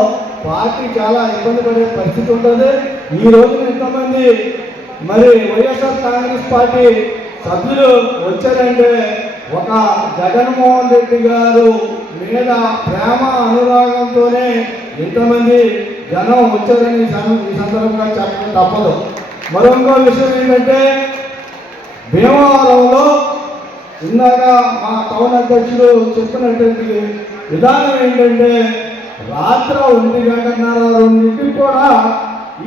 పార్టీ చాలా ఇబ్బంది పడే పరిస్థితి ఉంటుంది. ఈ రోజున ఎంతమంది మరి వైఎస్ఆర్ కాంగ్రెస్ పార్టీ సభ్యులు వచ్చారంటే ఒక జగన్మోహన్ రెడ్డి గారు మీద ప్రేమ అనురాగంతోనే ఇంతమంది జనం వచ్చారని ఈ సందర్భంగా చెప్పడం తప్పదు. మరొక విషయం ఏంటంటే భీమవరంలో ఇందాక మా టౌన్ అధ్యక్షులు చెప్పినటువంటి విధానం ఏంటంటే రాత్రి 1:30 కూడా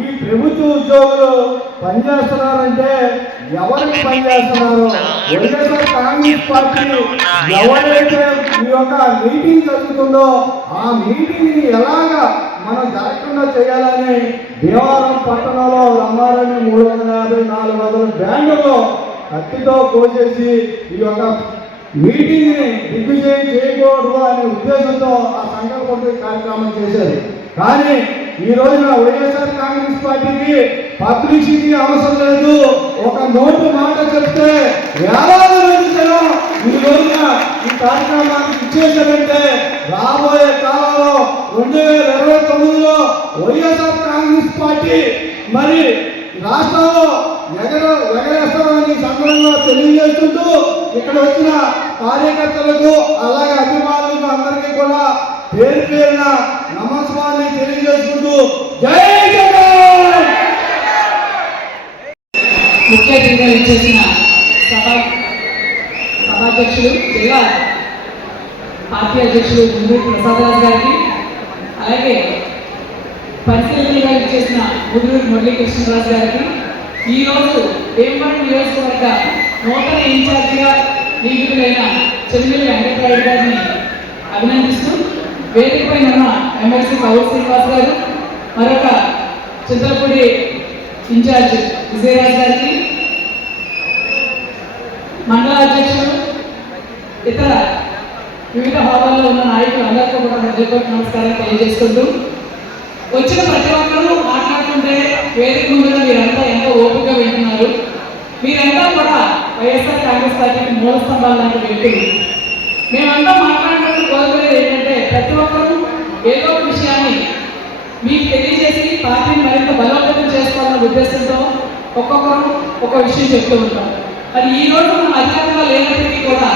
ఈ ప్రభుత్వ ఉద్యోగులు పనిచేస్తున్నారంటే ఎవరికి పనిచేస్తున్నారు? వైఎస్ఆర్ కాంగ్రెస్ పార్టీ ఎవరైతే ఈ యొక్క మీటింగ్ జరుగుతుందో ఆ మీటింగ్ని ఎలాగా మనం జరగకుండా చేయాలని భీమవరం పట్టణంలో రమ్మారని 350-400 బ్యాంకుల్లో కత్తితో కోసేసి ఈ యొక్క మీటింగ్ని దిగ్విజయం చేయకూడదు అనే ఉద్దేశంతో ఆ సంకల్ప కార్యక్రమం చేశారు. కానీ ఈ రోజున వైఎస్ఆర్ కాంగ్రెస్ పార్టీకి పబ్లిసిటీ అవసరం లేదు. ఒక నోటు మాట చెప్తే వేలాది మంది జనం ఈ రోజున ఈ కార్యక్రమానికి ఇచ్చేసారంటే రాబోయే కాలంలో 2029లో వైఎస్ఆర్ కాంగ్రెస్ పార్టీ మరి రాష్ట్రంలో ఎగరేస్తామని సందర్భంగా తెలియజేస్తుంటూ ఇక్కడ వచ్చిన కార్యకర్తలకు అలాగే అభిమానులకు అందరికీ కూడా పేరు పేరున నమస్కారాన్ని తెలియజేసుకుంటూ జై జగన్. ముఖ్య అతిథిగా ఇచ్చేసిన సభాధ్యక్షులు జిల్లా పార్టీ అధ్యక్షులు ముందూరు ప్రసాదరాజు గారికి, అలాగే పరిశీలనగా ఇచ్చేసిన ముందూరు మురళీకృష్ణరాజు గారికి, ఈరోజు భీమవరం నియోజకవర్గ నూతన ఇన్ఛార్జిగా నియమితులైన చెన్నెల్లి వెంకటరాయుడు గారిని అభినందిస్తూ, వేదికపై ఉన్న ఎమ్మెల్సీ పవన్ శ్రీనివాస్ గారు, మరొక చింతలపూడి ఇన్ఛార్జ్ విజయరాజ్ గారికి, మండల అధ్యక్షులు, ఇతర వివిధ హోదాల్లో ఉన్న నాయకులు అందరికీ కూడా హృదయపూర్వక నమస్కారం తెలియజేసుకుంటూ, వచ్చిన ప్రతి ఒక్కరూ మాట్లాడుతుంటే వేదిక ముందుగా మీరంతా ఎంతో ఓపికగా వింటున్నారు. మీరంతా కూడా వైఎస్ఆర్ కాంగ్రెస్ పార్టీకి మూల స్తంభాలు లాంటి వ్యక్తులు. మేమంతా మాట్లాడినప్పుడు కోరుకునేది ఏంటంటే ప్రతి ఒక్కరూ ఏదో ఒక విషయాన్ని మీకు తెలియజేసి పార్టీని మరింత బలోపేతం చేసుకోవాలన్న ఉద్దేశంతో ఒక్కొక్కరు ఒక విషయం చెప్తూ ఉంటాం. మరి ఈ రోజు మనం అధికారంలో లేనప్పటికీ కూడా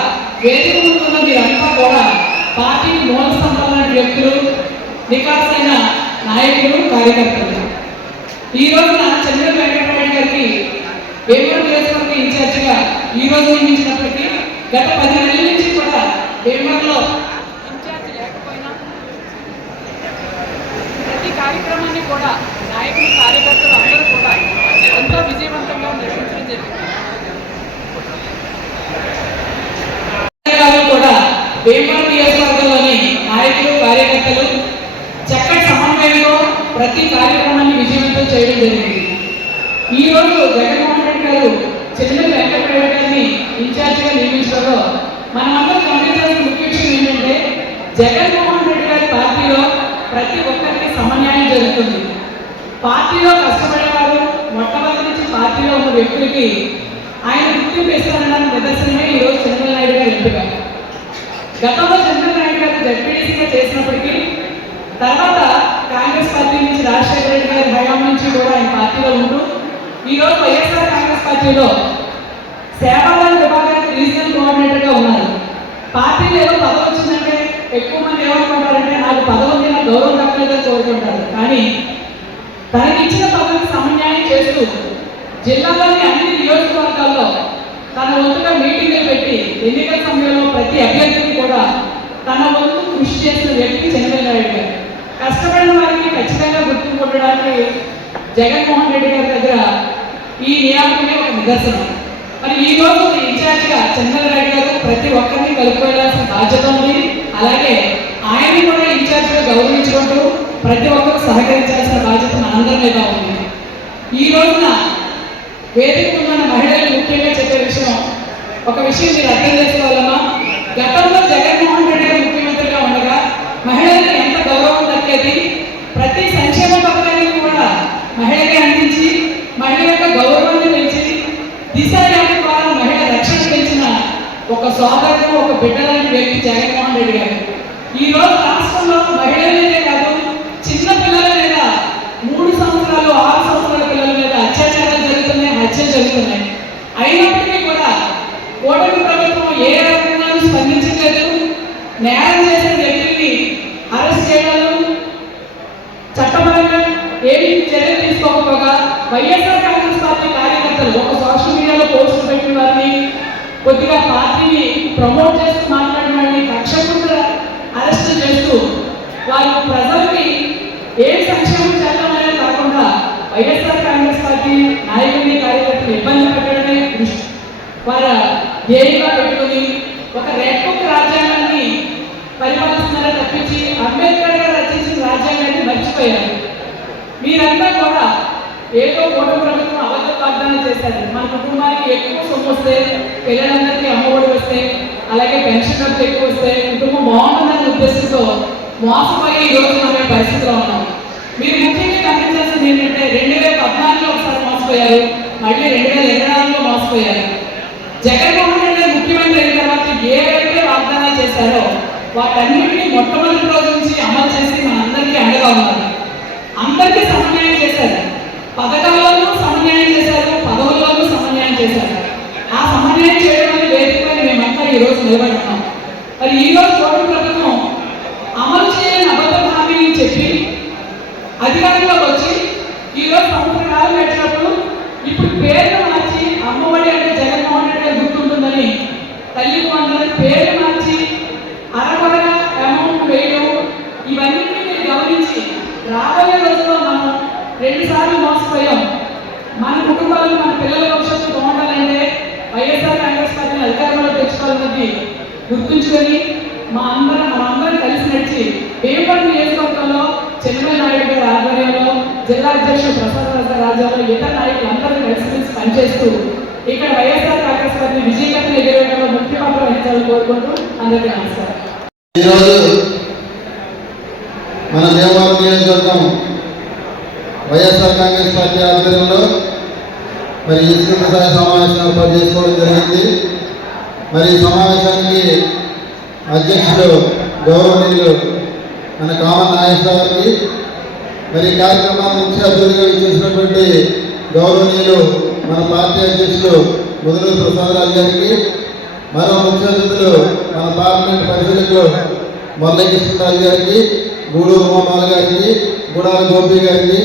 వేదిక ముందున్న మీరంతా కూడా పార్టీకి మూల స్తంభాలు లాంటి వ్యక్తులు, నికాసైన నాయకులు, కార్యకర్తలు. ఈ రోజున చెన్నెల్లి వెంకటరాయుడు గారికి భీమవరం నియోజకవర్గ ఇన్ఛార్జిగా ఈ రోజు నియమించినప్పటికీ గత 10 నెలల నుంచి కూడా భీమవరంలో ఇన్ఛార్జి లేకపోయినా ప్రతి కార్యక్రమాన్ని కూడా నాయకులు, కార్యకర్తలు అందరూ కూడా ఎంతో విజయవంతంగా నిర్వహించడం జరిగింది. కూడా భీమవరం నియోజకవర్గంలోని నాయకులు, కార్యకర్తలు చక్కటి సమన్వయంతో ప్రతి కార్యక్రమాన్ని విజయవంతం చేయడం జరిగింది. ఈ రోజు జగన్మోహన్ రెడ్డి గారు చెన్నెల్లి వెంకటరాయుడు గారిని ఇన్ఛార్జిగా నియమించడంలో మనమందరం గమనించాల్సిన ముఖ్య విషయం ఏంటంటే జగన్మోహన్ రెడ్డి గారి పార్టీలో ప్రతి ఒక్కరికి సమన్యాయం జరుగుతుంది. పార్టీలో కష్టపడేవారు మొట్టమొదటి నుంచి పార్టీలో ఉన్న వ్యక్తులకి ఆయన గుర్తింపు ఇస్తారనడానికి నిదర్శనమే ఈరోజు చంద్రబాబు నాయుడు గారి ఎంపిక. గతంలో చంద్రబాబు నాయుడు గారు జడ్పీటీసీగా చేసినప్పటికీ తర్వాత కాంగ్రెస్ పార్టీ నుంచి రాజశేఖర రెడ్డి గారి హయాం నుంచి కూడా ఆయన పార్టీలో ఉంటూ ఈరోజు వైఎస్ఆర్ కాంగ్రెస్ పార్టీలో సేవాదాన విభాగానికి రీజనల్ కోఆర్డినేటర్గా ఉన్నారు. పార్టీలో ఏదో పదవి వచ్చిందంటే ఎక్కువ మంది ఏమనుకుంటారంటే నాకు పదవి ఉంది, నాకు గౌరవం దక్కలేదని కోరుకుంటారు. కానీ తనకి ఇచ్చిన పదవికి సమన్యాయం చేస్తూ జిల్లాలోని అన్ని నియోజకవర్గాల్లో తన వంతుగా మీటింగ్లు పెట్టి ఎన్నికల సమయంలో ప్రతి అభ్యర్థిని కూడా తన వంతు కృషి చేసిన వ్యక్తి చంద్రబాబు నాయుడు గారు. కష్టపడిన వారికి ఖచ్చితంగా గుర్తింపు ఉండడానికి జగన్మోహన్ రెడ్డి గారి దగ్గర ఈ నియామకమే ఒక నిదర్శనం. మరి ఈ రోజు ఇన్ఛార్జిగా చంద్రబాబు నాయుడు గారు ప్రతి ఒక్కరిని కలుపుకోవాల్సిన బాధ్యత ఉంది. అలాగే ఆయన కూడా ఇన్ఛార్జిగా గౌరవించుకుంటూ ప్రతి ఒక్కరు సహకరించాల్సిన బాధ్యత మనందరి మీద ఉంది. ఈ రోజున వేదిక ఉన్న మహిళలు ముఖ్యంగా చెప్పే విషయం, ఒక విషయం మీరు అర్థం చేసుకోవాలమ్మా. గతంలో జగన్మోహన్ రెడ్డి గారు ముఖ్యమంత్రిగా ఉండగా మహిళలకు ఎంత గౌరవం దక్కేది, ప్రతి సంక్షేమ పథకానికి కూడా మహిళకి అందించి మహిళ యొక్క గౌరవాన్ని పెంచి దిశ యాత్ర ద్వారా మహిళ రక్షణ పెంచిన ఒక సోదరుడు, ఒక బిడ్డలాంటి వ్యక్తి జగన్మోహన్ రెడ్డి గారు. ఈ రోజు రాష్ట్రంలో మహిళలనే కాదు చిన్న పిల్లల మీద 3 సంవత్సరాలు 6 సంవత్సరాల పిల్లల మీద అత్యాచారాలు జరుగుతున్నాయి, హత్యలు జరుగుతున్నాయి. అయినప్పటికీ కూడా కూటమి ప్రభుత్వం ఏ రకంగా స్పందించలేదు. నేరం చేసిన వ్యక్తిని అరెస్ట్ చేయడాలు, చట్టపరంగా ఏమి చర్యలు తీసుకోకపోగా వైఎస్ఆర్ కాంగ్రెస్ పార్టీ కార్యకర్తలు ఒక సోషల్ మీడియాలో పోస్టులు పెట్టిన వారిని, కొద్దిగా పార్టీని ప్రమోట్ చేస్తూ మాట్లాడిన వారిని కక్షకుండా అరెస్ట్ చేస్తూ వారు ప్రజలకి ఏం సంక్షేమం చేద్దామనే కాకుండా వైఎస్ఆర్ కాంగ్రెస్ పార్టీ నాయకుల్ని, కార్యకర్తలు ఇబ్బంది పెట్టడమే వారు ధ్యేయంగా పెట్టుకుని ఒక రెడ్ బుక్ రాజ్యాంగాన్ని పరిపాలిస్తున్నారని తప్పించి అంబేద్కర్ గారు రచించిన రాజ్యాంగాన్ని మర్చిపోయారు. మీరంతా కూడా ఏదో కూటమి ప్రభుత్వం అబద్ధ వాగ్దానం చేశారు. మన కుటుంబానికి ఎక్కువ సొమ్ము వస్తే, పిల్లలందరికీ అమ్మఒడి వస్తే, అలాగే పెన్షన్ డబ్బులు ఎక్కువ వస్తే కుటుంబం బాగుంటుందనే ఉద్దేశంతో మోసపోయి ఈ రోజు మనం పరిస్థితిలో ఉన్నాం. మీరు ముఖ్యంగా గమనించాల్సింది ఏంటంటే 2014లో ఒకసారి మోసపోయారు, మళ్ళీ 2024లో మోసపోయారు. జగన్మోహన్ రెడ్డి గారు ముఖ్యమంత్రి అయిన తర్వాత ఏవైతే వాగ్దానాలు చేశారో వాటన్నింటినీ మొట్టమొదటి రోజు నుంచి అమలు చేసి మనందరికీ అండగా ఉన్నారు. అందరికీ సమన్వయం చేశారు, పథకాల్లోనూ సమన్వయం చేశారు, పదవుల్లోనూ సమన్వయం చేశారు. ఆ సమన్వయం చేయడం వల్ల వేదికపై మేమంతా ఈ రోజు నిలబడుతున్నాం. మరి ఈ రోజు కూటమి ప్రభుత్వం అమలు చేయని అబద్ధ హామీని చెప్పి అధికారంలోకి వచ్చి ఈ రోజు సంవత్సర కాలం పెట్టినప్పుడు ఇప్పుడు పేర్లు మార్చి అమ్మఒడి అంటే జగన్మోహన్ రెడ్డి గారు గుర్తుంటుందని తల్లికి వందలని పేర్లు మార్చి అరకొరగా అమౌంట్ వేయడం, ఇవన్నీ మీరు గమనించి రాబోయే రోజుల్లో మనం 2 సార్లు మోసపోయాం. మన కుటుంబాలు, మన పిల్లల భవిష్యత్తు బాగుండాలంటే వైఎస్ఆర్ కాంగ్రెస్ పార్టీని అధికారంలో తెచ్చుకోవాలన్నది గుర్తుంచుకొని మనందరం కలిసి నడిచి వేమపల్లి నియోజకవర్గంలో చంద్రబాబు నాయుడు గారి ఆధ్వర్యంలో, జిల్లా అధ్యక్షుడు ప్రసాద్ రాజు గారి ఆధ్వర్యంలో ఇతర నాయకులు అందరూ కలిసి పనిచేస్తూ ఇక్కడ వైఎస్ఆర్ కాంగ్రెస్ పార్టీ విజయవంతం ఎదురవేయడంలో ముఖ్య పాత్ర వహించాలని కోరుకుంటూ అందరికీ నమస్కారం. ఈరోజు మన దేవవరం నియోజకవర్గం వైఎస్ఆర్ కాంగ్రెస్ పార్టీ ఆధ్వర్యంలో మరి ఇసుక వ్యవసాయ సమావేశం ఏర్పాటు చేసుకోవడం జరిగింది. మరి ఈ సమావేశానికి అధ్యక్షుడు గౌరవనీయులు మన కామన్ నాగేశ్వర గారికి, మరి కార్యక్రమాన్ని ముఖ్య అతిథిగా ఇచ్చేసినటువంటి గౌరవనీయులు మన పార్టీ అధ్యక్షులు ముదులూరు ప్రసాదరాజు గారికి, మరో ముఖ్య అతిథులు మన పార్లమెంట్ పరిశీలకులు మురళీకృష్ణరాజు గారికి, గూడూరు మోహన్ గారికి, గుడాల గోపి గారికి,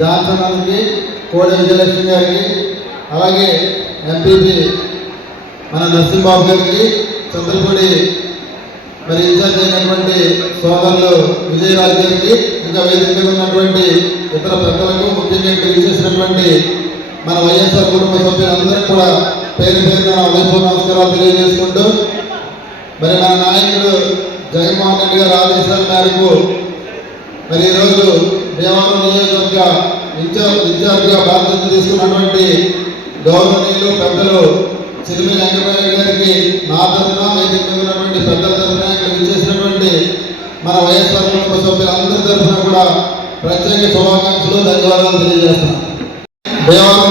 జాన్సన్ అన్నకి, కోడి విజయలక్ష్మి గారికి, అలాగే ఎంపీపీ మన నరసింహబాబు గారికి, చంద్రపూడి మరి ఇన్ఛార్జ్ అయినటువంటి సోదరులు విజయరాజు గారికి, ఇంకా వేదిక మీద ఉన్నటువంటి ఇతర పెద్దలకు, ముఖ్యంగా ఇక్కడ విచ్చేసినటువంటి మన వైఎస్ఆర్ కుటుంబ సభ్యులందరికీ కూడా పేరు పేరున ఉదయపూర్వ నమస్కారాలు తెలియజేసుకుంటూ, మరి మన నాయకుడు జగన్మోహన్ రెడ్డి గారి ఆదేశాల మేరకు మరి ఈరోజు దేవవరం నియోజకవర్గ ఇన్ఛార్జిగా బాధ్యత తీసుకున్నటువంటి గౌరవనీయులు పెద్దలు చిరుమల వెంకటరాయ గారికి నా తరఫున, వేదిక మీద ఉన్నటువంటి పెద్దల తరఫున, ఇక్కడ విచ్చేసినటువంటి మన వైఎస్ఆర్ కుటుంబ సభ్యులందరి తరఫున కూడా ప్రత్యేక శుభాకాంక్షలు, ధన్యవాదాలు తెలియజేస్తాను. దేవవరం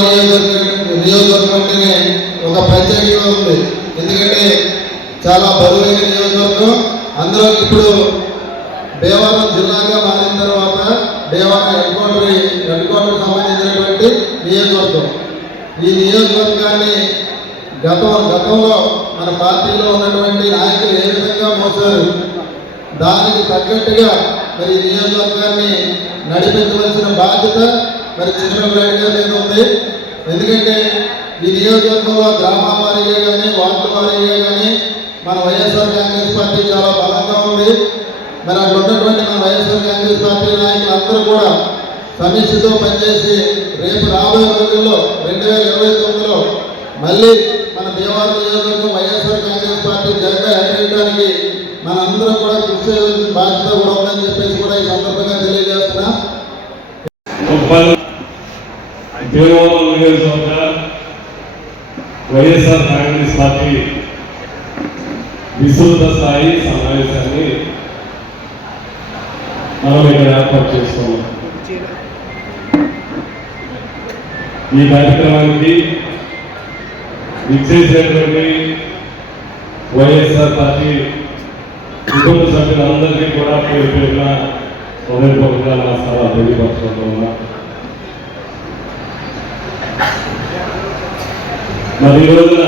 నియోజకవర్గం అంటేనే ఒక ప్రత్యేకత ఉంది. ఎందుకంటే చాలా బరువైన నియోజకవర్గం. అందులో ఇప్పుడు దేవవరం జిల్లాగా మారిన తర్వాత దేవవరం హెడ్ క్వార్టర్ సంబంధించినటువంటి నియోజకవర్గం. ఈ నియోజకవర్గాన్ని గతంలో మన పార్టీలో ఉన్నటువంటి నాయకులు ఏ విధంగా మోసారు, దానికి తగ్గట్టుగా మరి ఈ నియోజకవర్గాన్ని నడిపించవలసిన బాధ్యత మరి చంద్రబాబు నాయుడు గారి మీద ఉంది. ఎందుకంటే ఈ నియోజకవర్గంలో గ్రామాల వారీగా కానీ, వార్డుల వారీగా కానీ మన వైఎస్ఆర్ కాంగ్రెస్ పార్టీ చాలా బలంగా ఉంది. మరి అక్కడ ఉన్నటువంటి మన వైఎస్ఆర్ కాంగ్రెస్ పార్టీ నాయకులు అందరూ కూడా సమీక్షతో పనిచేసి రేపు రాబోయే రోజుల్లో 2029లో మళ్ళీ మన దేవవరం నియోజకవర్గం వైఎస్ఆర్ కాంగ్రెస్ పార్టీ జగన్గా ఎగరేయడానికి మనందరం కూడా కృషి చేయవలసిన బాధ్యత కూడా ఉందని చెప్పేసి కూడా ఈ సందర్భంగా తెలియజేస్తున్నా. దేవవరం నియోజకవర్గ వైఎస్ఆర్ కాంగ్రెస్ పార్టీ విస్తృత స్థాయి సమావేశాన్ని మనం ఇక్కడ ఏర్పాటు చేసుకున్నాం. ఈ కార్యక్రమానికి విచ్చేసినటువంటి వైఎస్ఆర్ పార్టీ కుటుంబ సభ్యులందరికీ కూడా పేరు పేరున హృదయపూర్వక నమస్కారాలు తెలియపరచుకుంటున్నా. మరి ఈ రోజున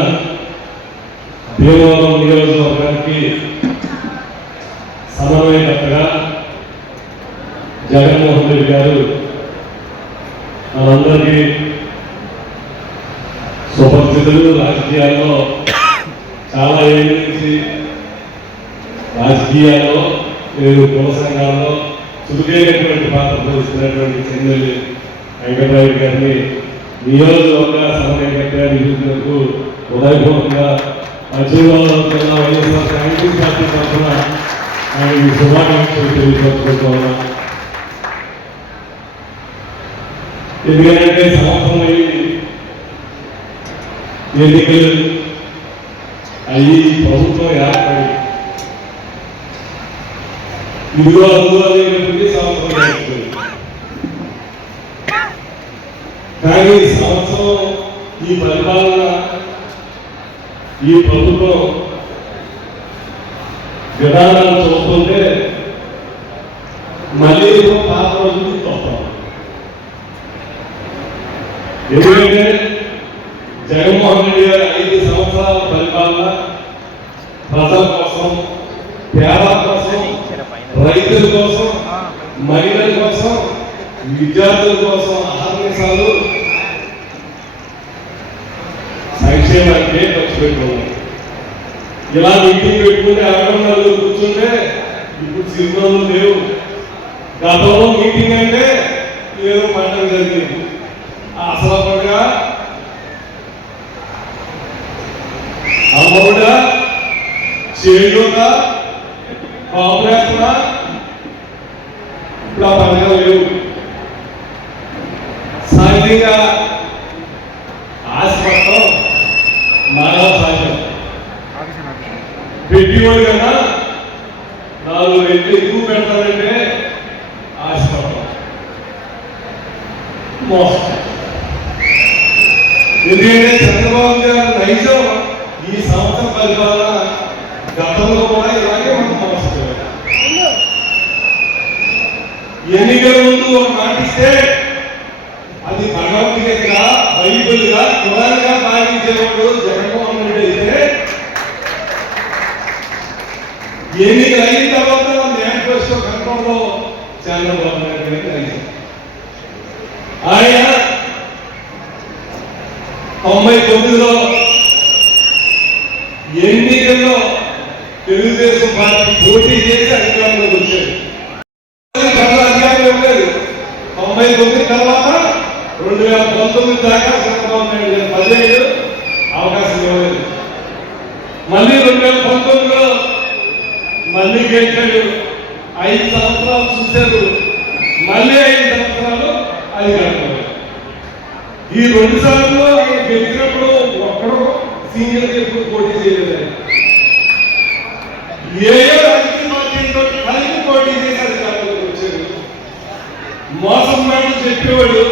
దేవవరం నియోజకవర్గానికి సమన్వయకర్తగా జగన్మోహన్ రెడ్డి గారు మనందరికీ సుపరిచితులు. రాజకీయాల్లో చాలా ఏళ్ళ నుంచి రాజకీయాల్లో లేదు కుల సంఘాల్లో చురుకైనటువంటి పాత్ర పోషిస్తున్నటువంటి చెన్నెల్లి వెంకటరాయుడు గారిని నియోజకవర్గ సమన్వయకర్తగా నియమించినందుకు హృదయపూర్వకంగా అజీవాల వైఎస్ఆర్ కాంగ్రెస్ పార్టీ తరఫున ఆయనకి శుభాకాంక్షలు తెలియపరుచుకుంటున్నా. ఎందుకంటే సంవత్సరం అయింది ఎన్నికలు అయ్యి ప్రభుత్వం ఏర్పడి ఇదిగో అందులో అనేటువంటి సంవత్సరం జరుగుతుంది. కానీ ఈ సంవత్సరం ఈ పరిపాలన ఈ ప్రభుత్వం విధానాలు చూస్తుంటే మళ్ళీ పాత రోజులు తప్ప. ఎందుకంటే జగన్మోహన్ రెడ్డి గారు 5 సంవత్సరాల పరిపాలన ప్రజల కోసం, పేదల కోసం, రైతుల కోసం, మహిళల కోసం, విద్యార్థుల కోసం ఆర్గనైజాలు సంక్షేమానికి ఖర్చు పెట్టుకున్నాం. ఇలా మీటింగ్ పెట్టుకుంటే 60 కూర్చుంటే ఇప్పుడు సినిమాలు లేవు. గతంలో మీటింగ్ అంటే ఏదో పండుగ జరిగింది. అసలు పండుగ అమ్మఒడ, చేయూత, కాంగ్రెస్ ఇప్పుడు ఆ పండుగ లేవు. సాయంత్రంగా హాస్పిటల్ మానవ సాధ్యం పెట్టివాడు కదా 4 రెట్లు ఎక్కువ పెడతారంటే హాస్పిటల్ మోసం. ఎందుకంటే చంద్రబాబు గారు నైజం ఈ సంవత్సరం పరిపాలన గతంలో కూడా ఇలాగే మనం మోసపోయాం. ఎన్నికల ముందు ఒక మాటిస్తే అది భగవద్గీతగా, బైబిల్గా, కురాన్గా పాటించేవాడు జగన్మోహన్ రెడ్డి అయితే ఎన్నికలు అయిన తర్వాత మేనిఫెస్టో కన్ఫర్మ్లో చంద్రబాబు నాయుడు గారికి నైజం. ఆయన 99లో ఎన్నికల్లో తెలుగుదేశం పార్టీ పోటీ చేసి అధికారంలోకి వచ్చాడు. అధికారం ఇవ్వలేదు. 99 తర్వాత 2019 దాకా చంద్రబాబు నాయుడు గారు 15 అవకాశం ఇవ్వలేదు. మళ్ళీ 2019లో మళ్ళీ గెలిచాడు. 5 సంవత్సరాలు చూశారు. మళ్ళీ 5 సంవత్సరాలు అధికారంలో. ఈ 2 సార్లు ఆయన గెలిచినప్పుడు ఒక్కడు సీనియర్ ఎప్పుడు పోటీ చేయలేదు. ఏ రాజకీయ పార్టీతో కలిపి పోటీ చేసి అధికారంలోకి వచ్చాడు. మోసం మాటలు చెప్పేవాడు.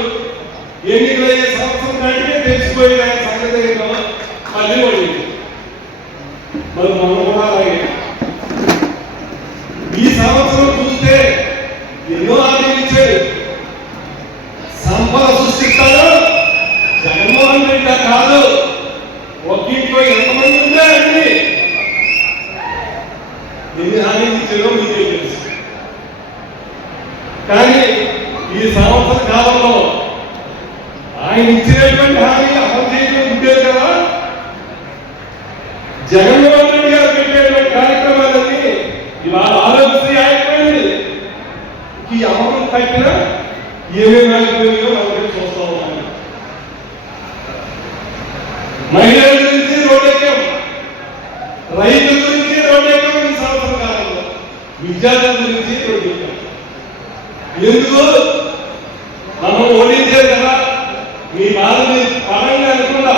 ఎన్నికలయ్యే సంవత్సరం నాటికే తెలిసిపోయిన సంగతి ఏంటో మళ్ళీ వాడు. మరి మనం కూడా అలాగే ఈ సంవత్సరం చూస్తే ఎన్నో హామీలు ఇచ్చాడు. సంపద సృష్టిస్తాడు జగన్మోహన్ రెడ్డి కాదు. ఒక్కింట్లో ఎంతమంది ఉన్నారండి? ఎన్ని హామీలు ఇచ్చారో మీకే తెలుసు. కానీ ఈ సంవత్సర కాలంలో ఆయన ఇచ్చినటువంటి హామీ అమలు చేయడం ఉండేది కదా. జగన్మోహన్ రెడ్డి గారు పెట్టేటువంటి కార్యక్రమాలన్నీ ఇవాళ ఆరోగ్యశ్రీ అయిపోయింది. ఈ అమలు తగ్గిన ఏమేమి అయిపోయిందో మనం చూస్తా ఉన్నాం. మహిళల గురించి రోడ్డెక్కాం, రైతుల గురించి రోడ్డెక్కాం. ఈ సంవత్సర కాలంలో విద్యార్థుల గురించి రోడ్డెక్కాం. ఎందుకు? మనం ఓడించారు కదా. మీ బాధని పరంగా అనుకున్నా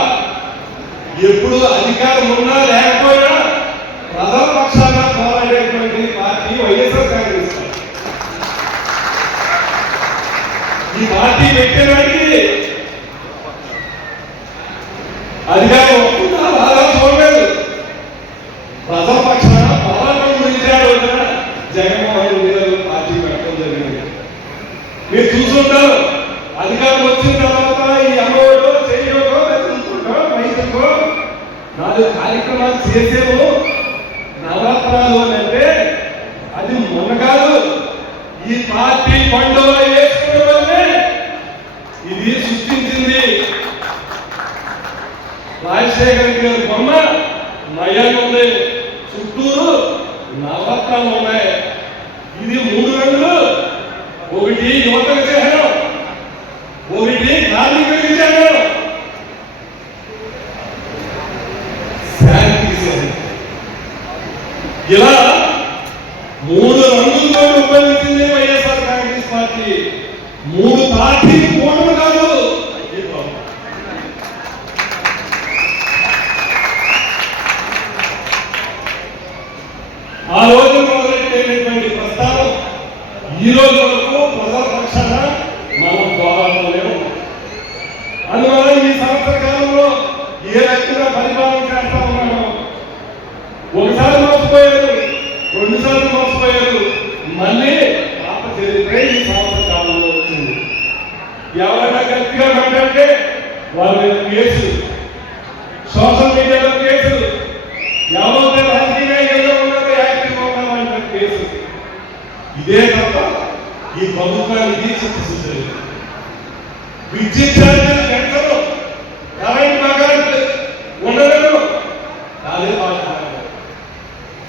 ఎప్పుడు అధికారం ఉన్నా లేకపోయినా ప్రజల పక్షాన పోరాడేటువంటి పార్టీ వైఎస్ఆర్ కాంగ్రెస్. ఈ పార్టీ పెట్టేదానికి అధికారం ఒప్పుకున్నా బాగా చూడలేదు. ప్రజల పక్షాన పోరాటం గురించి ఆ రోజున జగన్మోహన్ రెడ్డి గారు పార్టీ పెట్టడం జరిగింది. మీరు చూసుంటారు. అధికారం వచ్చిన తర్వాత ఈ అమ్మఒడో, చేయడో, వెతుకుంటో, రైతుకో 4 కార్యక్రమాలు చేసేమో నవరత్నాలు అని అంటే అది మొన్న కాదు. ఈ పార్టీ పండుగ వేసుకునే వల్లే ఇది సృష్టించింది. రాజశేఖర రెడ్డి గారి బొమ్మ నయం ఉంది, చుట్టూరు నవరత్నాలు ఉన్నాయి. ఇది 3 రంగులు. ఒకటి యువతకు చేయడం, ఒకటి కార్మికుడికి చేయడం, శాంతికి చేయడం. ఇలా 3 రంగులతో ఉపయోగించింది వైఎస్ఆర్ కాంగ్రెస్ పార్టీ. 3 పార్టీలు కూటమి కాదు. సంవత్సర కాలంలో ఏ రకంగా పరిపాలన చేస్తా ఉన్నాడో ఒకసారి మోసపోయారు, 2 సార్లు మోసపోయారు, మళ్ళీ పాప చరిత్ర ఈ సంవత్సర కాలంలో వచ్చింది. ఎవరైనా గట్టిగా మాట్లాడితే వాళ్ళ మీద కేసు, సోషల్ మీడియాలో కేసు, ఎవరైతే రాజకీయ నాయకుల్లో ఉన్నారో యాక్టివ్గా ఉన్నారంటే కేసు. ఇదే తప్ప ఈ ప్రభుత్వానికి చిత్తశుద్ధి. విద్యుత్ ఛార్జీలు పెంచరు, కరెంట్ బకాయిలు ఉండలేదు, అదే బాధ్యత.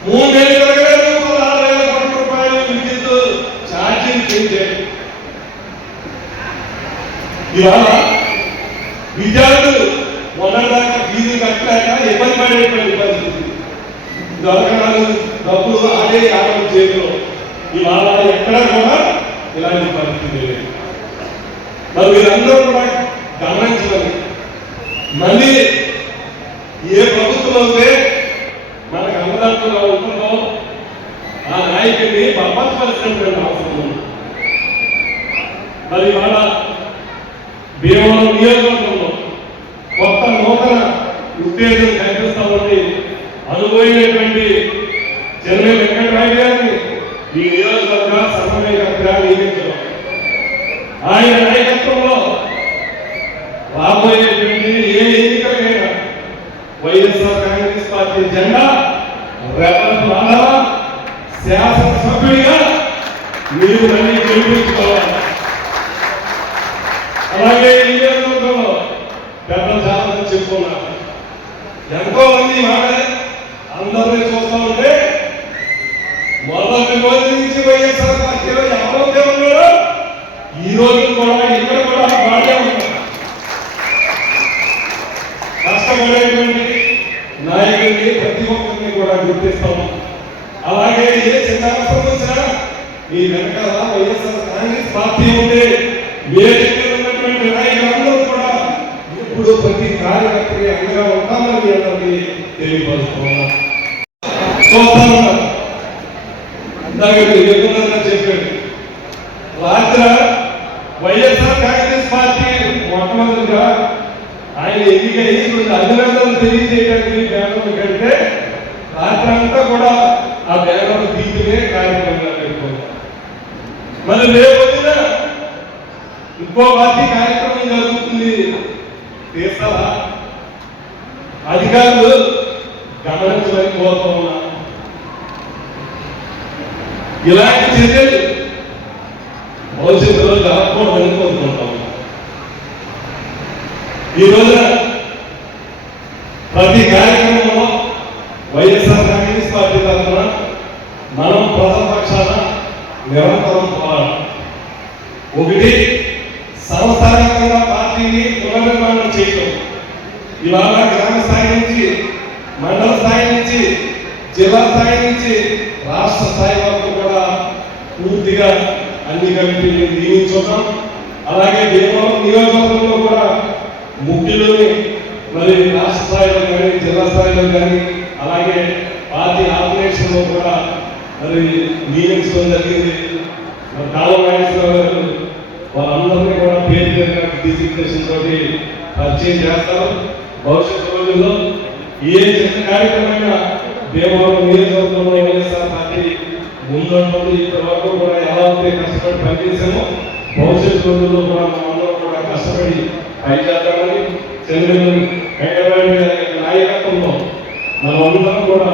3 నెలలు తిరగలేదు, 16,000 కోట్ల రూపాయలు విద్యుత్ ఛార్జీలు పెంచారు. ఇవాళ విద్యార్థులు మొన్నదాకా ఫీజులు కట్టలేక ఇబ్బంది పడేటువంటి పరిస్థితి. దొరకడాలు డబ్బులు అదే ఆడడం చేతిలో. ఇవాళ ఎక్కడ కూడా ఇలాంటి పరిస్థితి లేదు. మరి మీరందరూ కూడా గమనించాలి. మళ్ళీ ఏ ప్రభుత్వం అయితే మనకు అన్నదాతలుగా ఉంటుందో ఆ నాయకుడిని బలపరచాల్సినటువంటి అవసరం ఉంది. మరి ఇవాళ భీమవరం నియోజకవర్గంలో కొత్త నూతన ఉత్తేజం కనిపిస్తామని అనుభవైనటువంటి చెన్నై వెంకటరాయ గారిని ఈ నియోజకవర్గ సమన్వయకర్తగా నియమించడం, ఆయన నాయకత్వంలో రాబోయేటువంటి ఏ ఎన్నికలైనా వైఎస్ఆర్ కాంగ్రెస్ పార్టీ జెండా రెపరెపలాడాలా, శాసనసభ్యుడిగా మీరు మళ్ళీ గెలిపించుకోవాలి. అలాగే ఈ నియోజకవర్గంలో పెద్దలు చాలా మంది చెప్పుకున్నారు. ఎంతో మంది మాట అందరినీ చూస్తూ ఉంటే మొదటి రోజు నుంచి వైఎస్ఆర్ పార్టీలో ఎవరైతే ఉన్నారో ఈ రోజు కూడా ఇక్కడ కూడా బాగా ఉన్నారు. కష్టపడేటువంటి నాయకుడిని ప్రతి ఒక్కరిని కూడా గుర్తిస్తాము. అలాగే ఏ చిన్న అవసరం వచ్చినా మీ వెనకాల వైఎస్ఆర్ కాంగ్రెస్ పార్టీ ఉంటే ఏ దగ్గర ఉన్నటువంటి నాయకులందరూ కూడా ఇప్పుడు ప్రతి కార్యకర్తకి అండగా ఉంటామని అందరికీ తెలియపరుస్తున్నాం. చెప్పాడు రాత్రి వైఎస్ఆర్ కాంగ్రెస్ పార్టీ మొట్టమొదటిగా ఆయన ఎన్నికయ్యి అభినందనలు తెలియజేయడానికి బ్యానర్లు కడితే రాత్రి అంతా కూడా ఆ బ్యానర్లు తీర్చునే కార్యక్రమంగా పెట్టుకున్నాం. మరి రేపొద్దున ఇంకో పార్టీ కార్యక్రమం జరుగుతుంది, తీస్తారా? అధికారులు గమనించమని కోరుతూ ఉన్నారు. ఇలాంటి చర్యలు భవిష్యత్తులో జరగకూడదని కోరుకుంటాం. ఈ రోజున ప్రతి కార్యక్రమంలో వైఎస్ఆర్ కాంగ్రెస్ పార్టీ తరఫున మనం ప్రజల పక్షాన నిరంతరం పోరాడాలి. ఒకటి, సంస్థాగతంగా పార్టీని పునర్నిర్మాణం చేయడం. ఇవాళ గ్రామ స్థాయి నుంచి, మండల స్థాయి నుంచి, జిల్లా స్థాయి నుంచి రాష్ట్ర స్థాయి వరకు కూడా పూర్తిగా అన్ని కమిటీలు నియమించున్నాం. అలాగే భీమవరం నియోజకవర్గంలో కూడా ముఖ్యులని మరి రాష్ట్ర స్థాయిలో కానీ జిల్లా స్థాయిలో కానీ అలాగే పార్టీ ఆపరేషన్లో కూడా మరి నియమించడం జరిగింది. కాలనాగేశ్వరరావు గారు వాళ్ళందరినీ కూడా పేరు పేరుగా డిజిగ్నేషన్ తోటి పరిచయం చేస్తారు. భవిష్యత్తు రోజుల్లో ఏ చిన్న కార్యక్రమమైనా భీమవరం నియోజకవర్గంలో వైఎస్ఆర్ పార్టీ ముందుంటుంది. ఇప్పటి వరకు కూడా ఎలా ఉంటే కష్టపడి పనిచేసామో భవిష్యత్తు రోజుల్లో కూడా మనందరం కూడా కష్టపడి పనిచేద్దామని చంద్రబాబు వెంకటరాయ నాయకత్వంలో మనమందరం కూడా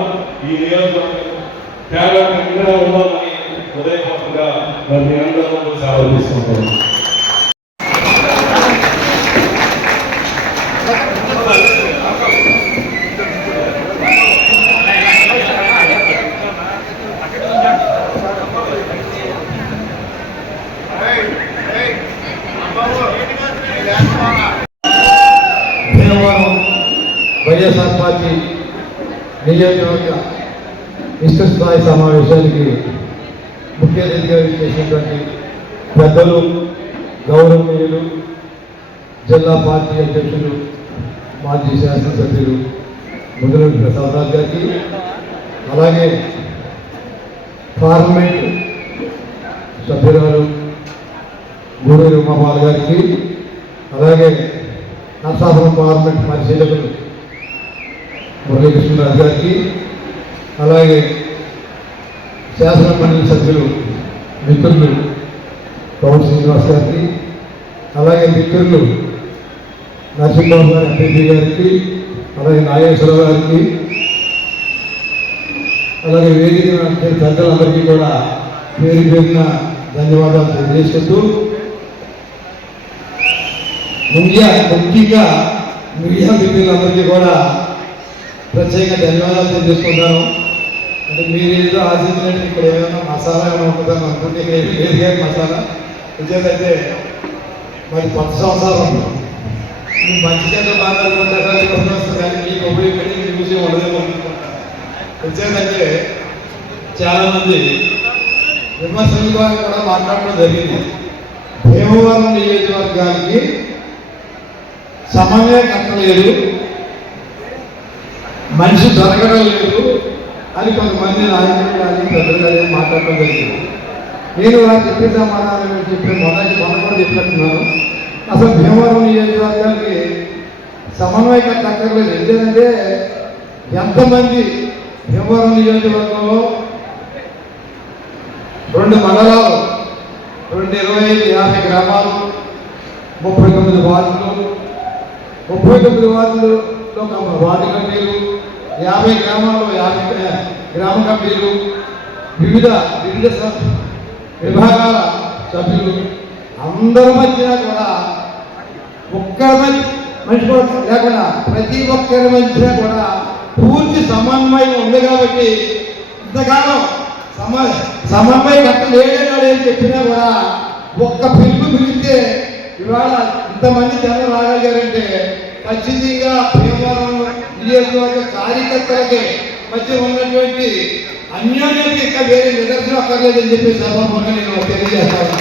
ఈ నియోజకవర్గం త్యాగంగా ఉండాలని హృదయపూర్వకంగా మరి మీ అందరూ సేవ తీసుకుంటాం. భీమవరం వైఎస్ఆర్ పార్టీ నియోజకవర్గ విస్తృత స్థాయి సమావేశానికి ముఖ్య అతిథిగా చేసినటువంటి పెద్దలు, గౌరవనీయులు, జిల్లా పార్టీ అధ్యక్షులు, మాజీ శాసనసభ్యులు ముదిరెడ్డి ప్రసాదరావు గారికి, అలాగే పార్లమెంట్ సభ్యురాలు గూడూరి ఉమాబాల గారికి, అలాగే నరసాపురం పార్లమెంట్ పరిశీలకులు మురళీకృష్ణరాజు గారికి, అలాగే శాసన మండలి సభ్యులు మిత్రులు పవన్ శ్రీనివాస్ గారికి, అలాగే మిత్రులు నరసింహబాబు గారి ఎంపీ గారికి, అలాగే నాగేశ్వరరావు గారికి, అలాగే వేదిక పెద్దలందరికీ కూడా పేరు పేరున ధన్యవాదాలు తెలియజేస్తూ, ముఖ్యంగా మీడియా మిత్రులందరికీ కూడా ప్రత్యేక ధన్యవాదాలు తెలియజేసుకుంటాను. అంటే మీరు ఏదో ఆశించినట్టు ఇక్కడ ఏమైనా మసాలా ఏమైనా ఉంటుందని అనుకుంటే ఇక్కడ ఏమి లేదు కానీ మసాలా వచ్చేదంటే మరి కొత్త సంవత్సరం మంచి చేత మాట్లాడుకుంటే కానీ మీకు ఉపయోగపడి మీ విషయం ఉండదేమో వచ్చేదంటే చాలామంది విమర్శలు కూడా మాట్లాడడం జరిగింది. భీమవరం నియోజకవర్గానికి సమన్వయకర్త లేదు, మనిషి దొరకడం లేదు అని కొంతమంది నాయకులు కానీ పెద్దలు కానీ మాట్లాడటం జరిగింది. నేను వారు చెప్పిన సమాధానం చెప్పి మొన్న కూడా చెప్పినట్టున్నాను. అసలు భీమవరం నియోజకవర్గానికి సమన్వయకర్త అక్కర్లేదు. ఎందుకంటే ఎంతమంది భీమవరం నియోజకవర్గంలో 2 మండలాలు, 25 గ్రామాలు, 39 వార్డులు, 39 వార్డులో వార్డు కమిటీలు, 50 గ్రామాల్లో 50 గ్రామ కమిటీలు, వివిధ విభాగాల సభ్యులు అందరి మధ్య కూడా ఒక్కరి మనిషి కూడా లేకుండా ప్రతి ఒక్కరి మధ్య కూడా పూర్తి సమన్వయం ఉంది. కాబట్టి ఇంతకాలం సమన్వయకర్త లేడని ఏం చెప్పినా కూడా ఒక్క పిలుపు పిలిస్తే ఇవాళ ఇంతమంది జనం రాగలిగారంటే ఖచ్చితంగా భీమవరం నియోజకవర్గ కార్యకర్తలకి మధ్య ఉన్నటువంటి అన్యోన్యానికి ఇంకా వేరే నిదర్శనం అక్కర్లేదని చెప్పి సభాముఖంగా నేను తెలియజేస్తాను.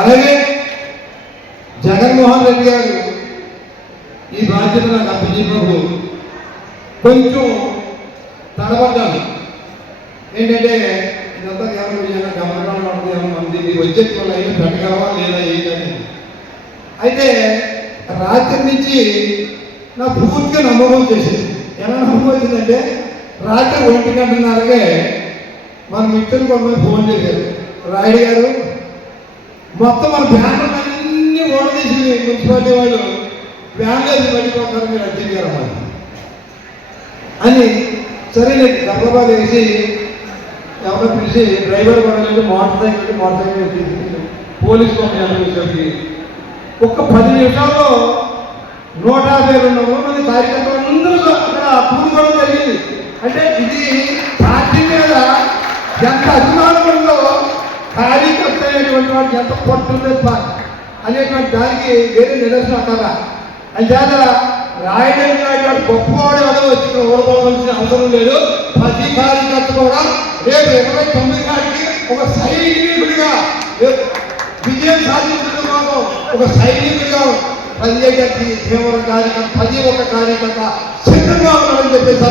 అలాగే జగన్మోహన్ రెడ్డి గారు ఈ బాధ్యత నాకు అప్పచెప్పినప్పుడు కొంచెం తడబడ్డాను. ఏంటంటే ఇదంతా ఏమైనా గమనంగా ఉంటుంది, ఏమంది వచ్చే వాళ్ళు అయినా పెట్టగలవా లేదా ఏంటని. అయితే రాత్రి నుంచి నా పూర్తిగా నమ్మకం చేసింది. ఎలా నమ్మకం వచ్చిందంటే రాత్రి 1:30కే మన మిత్రులు కొంతమంది ఫోన్ చేశారు, రాయుడు గారు మొత్తం మన బ్యానర్ అన్నీ ఓడదీసి మున్సిపాలిటీ వాళ్ళు బ్యానర్ పడిపోతారు, మీరు అర్జెంట్ గారు అని. సరే నేను డబ్బా వేసి ఎవరో పిలిచి డ్రైవర్ కూడా మోటార్ సైకిల్ పోలీసు పంపించాలి. ఒక్క 10 నిమిషాల్లో 152 మంది కార్యకర్తలు అందరూ అక్కడ కూడుకోవడం జరిగింది. అంటే ఇది పార్టీ మీద ఎంత అభిమానం ఉందో, కార్యకర్త అనేటువంటి వాడికి ఎంత పట్టుంది అనేటువంటి దానికి వేరే నిదర్శనం కదా. అంచేత రాయడం వాడు గొప్పవాడు ఎవరో వచ్చి ఓడిపోవాల్సిన అవసరం లేదు. ప్రతి కార్యకర్త కూడా రేపు 29 నాటికి ఒక సైనికుడిగా విజయం సాధించడం కోసం ఒక సైనికుడిగా పనిచేయడానికి భీమవరం కార్యకర్త 11 కార్యకర్త సిద్ధంగా ఉన్నాడని చెప్పేసి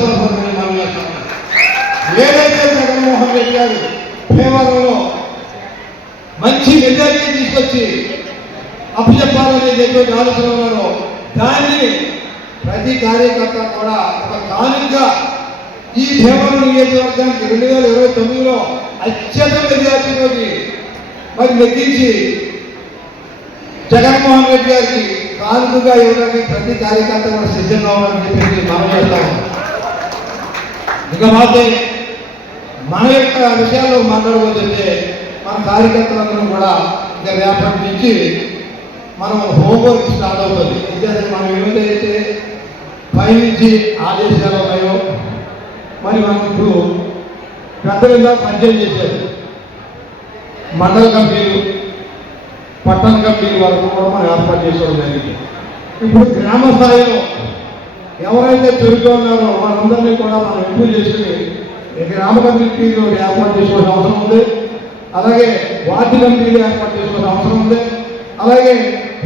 మనం చేస్తాం. ఏదైతే జగన్మోహన్ రెడ్డి గారు భీమవరంలో మంచి మెజారిటీ తీసుకొచ్చి అప్పచెప్పాలనేటువంటి ఆలోచన ఉన్నారో దాన్ని ప్రతి కార్యకర్త కూడా ఒక కానుకగా ఈ భీమవరం నియోజకవర్గానికి 2029లో అత్యంత మెజారిటీతోటి మరి నెగ్గించి జగన్మోహన్ రెడ్డి గారికి కానుకగా ఇవ్వడానికి ప్రతి కార్యకర్త కూడా సిద్ధంగా ఉందని చెప్పి మనం చేస్తాము. ఇక మాత్రం మన యొక్క విషయాల్లో మాట్లాడబోతుంటే మన కార్యకర్తలందరూ కూడా ఇక రేపటి నుంచి మనం హోంవర్క్ స్టార్ట్ అవుతుంది. ఎందుకంటే మనం ఏదైతే పైనుంచి ఆదేశాలు ఉన్నాయో మరి మనం ఇప్పుడు పెద్దలుగా పనిచేయం చేశారు. మండల కమిటీలు, పట్టణ కమిటీలు వరకు కూడా మనం ఏర్పాటు చేసుకోవడం జరిగింది. ఇప్పుడు గ్రామ స్థాయిలో ఎవరైతే చురుగ్గా ఉన్నారో వాళ్ళందరినీ కూడా మనం ఎంపిక చేసుకుని గ్రామ కమిటీలు ఏర్పాటు చేసుకోవాల్సిన అవసరం ఉంది. అలాగే వార్డు కమిటీలు ఏర్పాటు చేసుకోవాల్సిన అవసరం ఉంది. అలాగే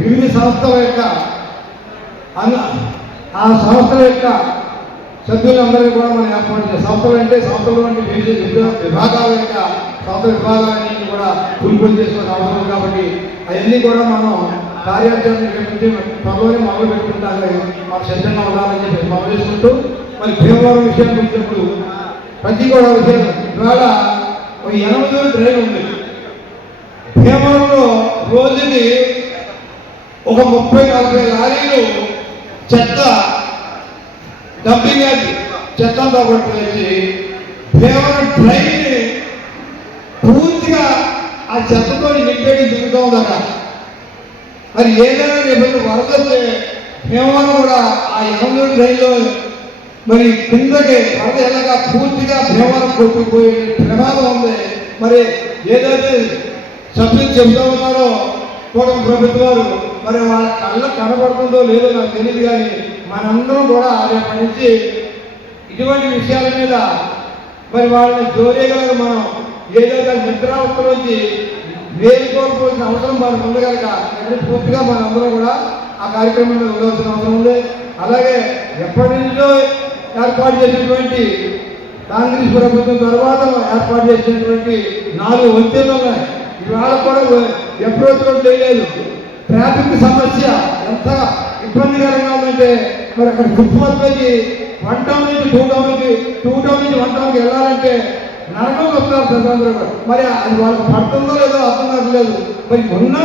వివిధ సంస్థల యొక్క ఆ సంస్థల యొక్క సభ్యులందరినీ కూడా మనం ఏర్పాటు చేయాలి. సంస్థలు అంటే సంస్థలు అంటే వివిధ విభాగాల యొక్క సంస్థ విభాగాలన్నింటినీ కూడా పులిపొలి చేసుకోవాల్సిన అవసరం కాబట్టి అవన్నీ కూడా మనం కార్యాచరణ గురించి త్వరలోనే మొదలు పెట్టుకుంటారు. మాకు సిద్ధంగా ఉండాలని చెప్పి మనం చేసుకుంటూ మరి భీమవరం విషయానికి వచ్చినప్పుడు ప్రతి కూడా విషయం ఇవాళ ఒక 8 ట్రైన్ ఉంది. భీమవరంలో రోజుకి ఒక 30-40 లారీలు చెత్త డంపింగ్ యార్డ్ చెత్తంతా కొట్టేసి భీమవరం ట్రైన్ని పూర్తిగా ఆ చెత్తతో నింపేది దిగుతూ ఉందట. మరి ఏదైనా రేపు వరదొస్తే భీమవరం కూడా ఆ 8 ట్రైన్లో మరి కిందకి వరద ఎలాగా పూర్తిగా భీమవరం కొట్టుకుపోయే ప్రమాదం ఉంది. మరి ఏదైతే సబ్సిడీ చెబుతూ ఉన్నారో కూడా ప్రభుత్వాలు మరి వాళ్ళ కళ్ళ కనబడుతుందో లేదో నాకు తెలియదు, కానీ మనందరం కూడా రేపటి నుంచి ఇటువంటి విషయాల మీద మరి వాళ్ళని జోరేయగలగా మనం ఏదైతే నిద్రావస్థ నుంచి వేసుకోవాల్సిన అవసరం మనకు ఉంది కనుక పూర్తిగా మనందరం కూడా ఆ కార్యక్రమంలో ఉండవలసిన అవసరం ఉంది. అలాగే ఎప్పటి నుంచో ఏర్పాటు చేసినటువంటి కాంగ్రెస్ ప్రభుత్వం తర్వాత ఏర్పాటు చేసినటువంటి 4 వంతెనలు ఉన్నాయి. ఇవాళ కూడా అప్రోచ్ రోడ్ లేదు. ట్రాఫిక్ సమస్య ఎంత ఇబ్బందికరంగా ఉందంటే మరి అక్కడ ఫుట్పాత్ నుంచి 1 టౌన్ నుంచి 2 టౌన్కి 2 టౌన్ నుంచి 1 టౌన్కి వెళ్ళాలంటే నరకంగా వస్తున్నారు ప్రజలందరూ కూడా. మరి అది వాళ్ళకి పడుతుందో లేదో అర్థం కావట్లేదు. మరి ఉన్న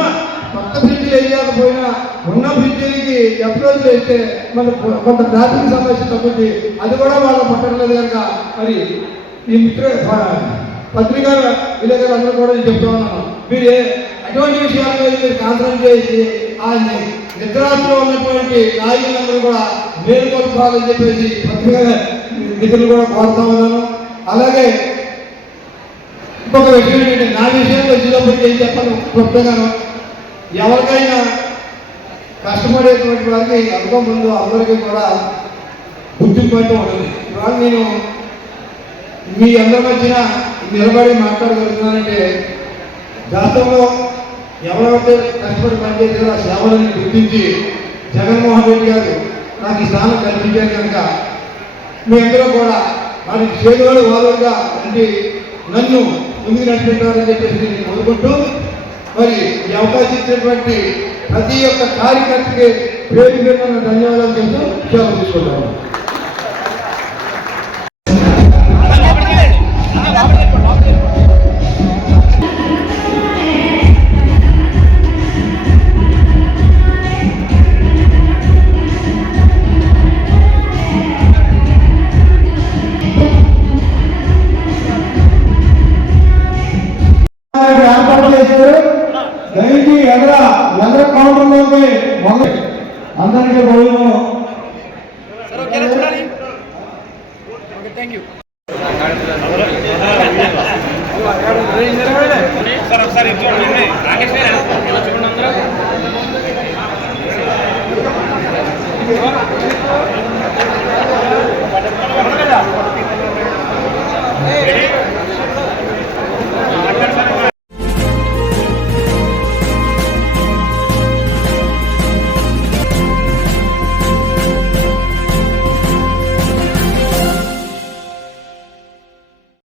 కొత్త బ్రిడ్జిలు వేయకపోయినా ఉన్న బ్రిడ్జిలకి అప్రోచ్ చేస్తే మన కొంత ట్రాఫిక్ సమస్య తగ్గుతుంది. అది కూడా వాళ్ళకి పట్టట్లేదు కనుక మరి ఈ పత్రికా విలేకరులు అందరూ కూడా నేను చెప్తా ఉన్నాను, మీరు అటువంటి విషయాల మీద మీరు కాన్సన్ట్రేట్ చేసి ఆ నిద్రాత్లో ఉన్నటువంటి నాయకులందరూ కూడా మేలుకొల్పాలని చెప్పేసి పత్రికా మిత్రులు కూడా కోరుతా ఉన్నాను. అలాగే ఇంకొక విషయం ఏంటంటే నా విషయంలో వచ్చినప్పటికీ ఏం చెప్పాలి క్లుప్తంగాను, ఎవరికైనా కష్టపడేటువంటి వారికి ఎంతో ముందు అందరికీ కూడా గుర్తింపు అంటూ ఉంటుంది. ఇవాళ నేను మీ అందరి మధ్యన నిలబడి మాట్లాడగలుగుతున్నానంటే గతంలో ఎవరైతే కష్టపడి పనిచేసారో ఆ సేవలను గుర్తించి జగన్మోహన్ రెడ్డి గారు నాకు ఈ స్థానం కల్పించారు కనుక మీ అందరూ కూడా వారికి చేదువాడు వాదులుగా అంటే నన్ను ముందుకు నడిపించాలని చెప్పేసి నేను కోరుకుంటూ మరి ఈ అవకాశం ఇచ్చినటువంటి ప్రతి ఒక్క కార్యకర్తకి పేరు పేరున ధన్యవాదాలు చెప్తూ సెలవు తీసుకుంటాను. ఏర్పాటు చేశారు. దయచేసి ఎదర కౌంటర్లోకి అందరికీ భోజనం ఒకసారి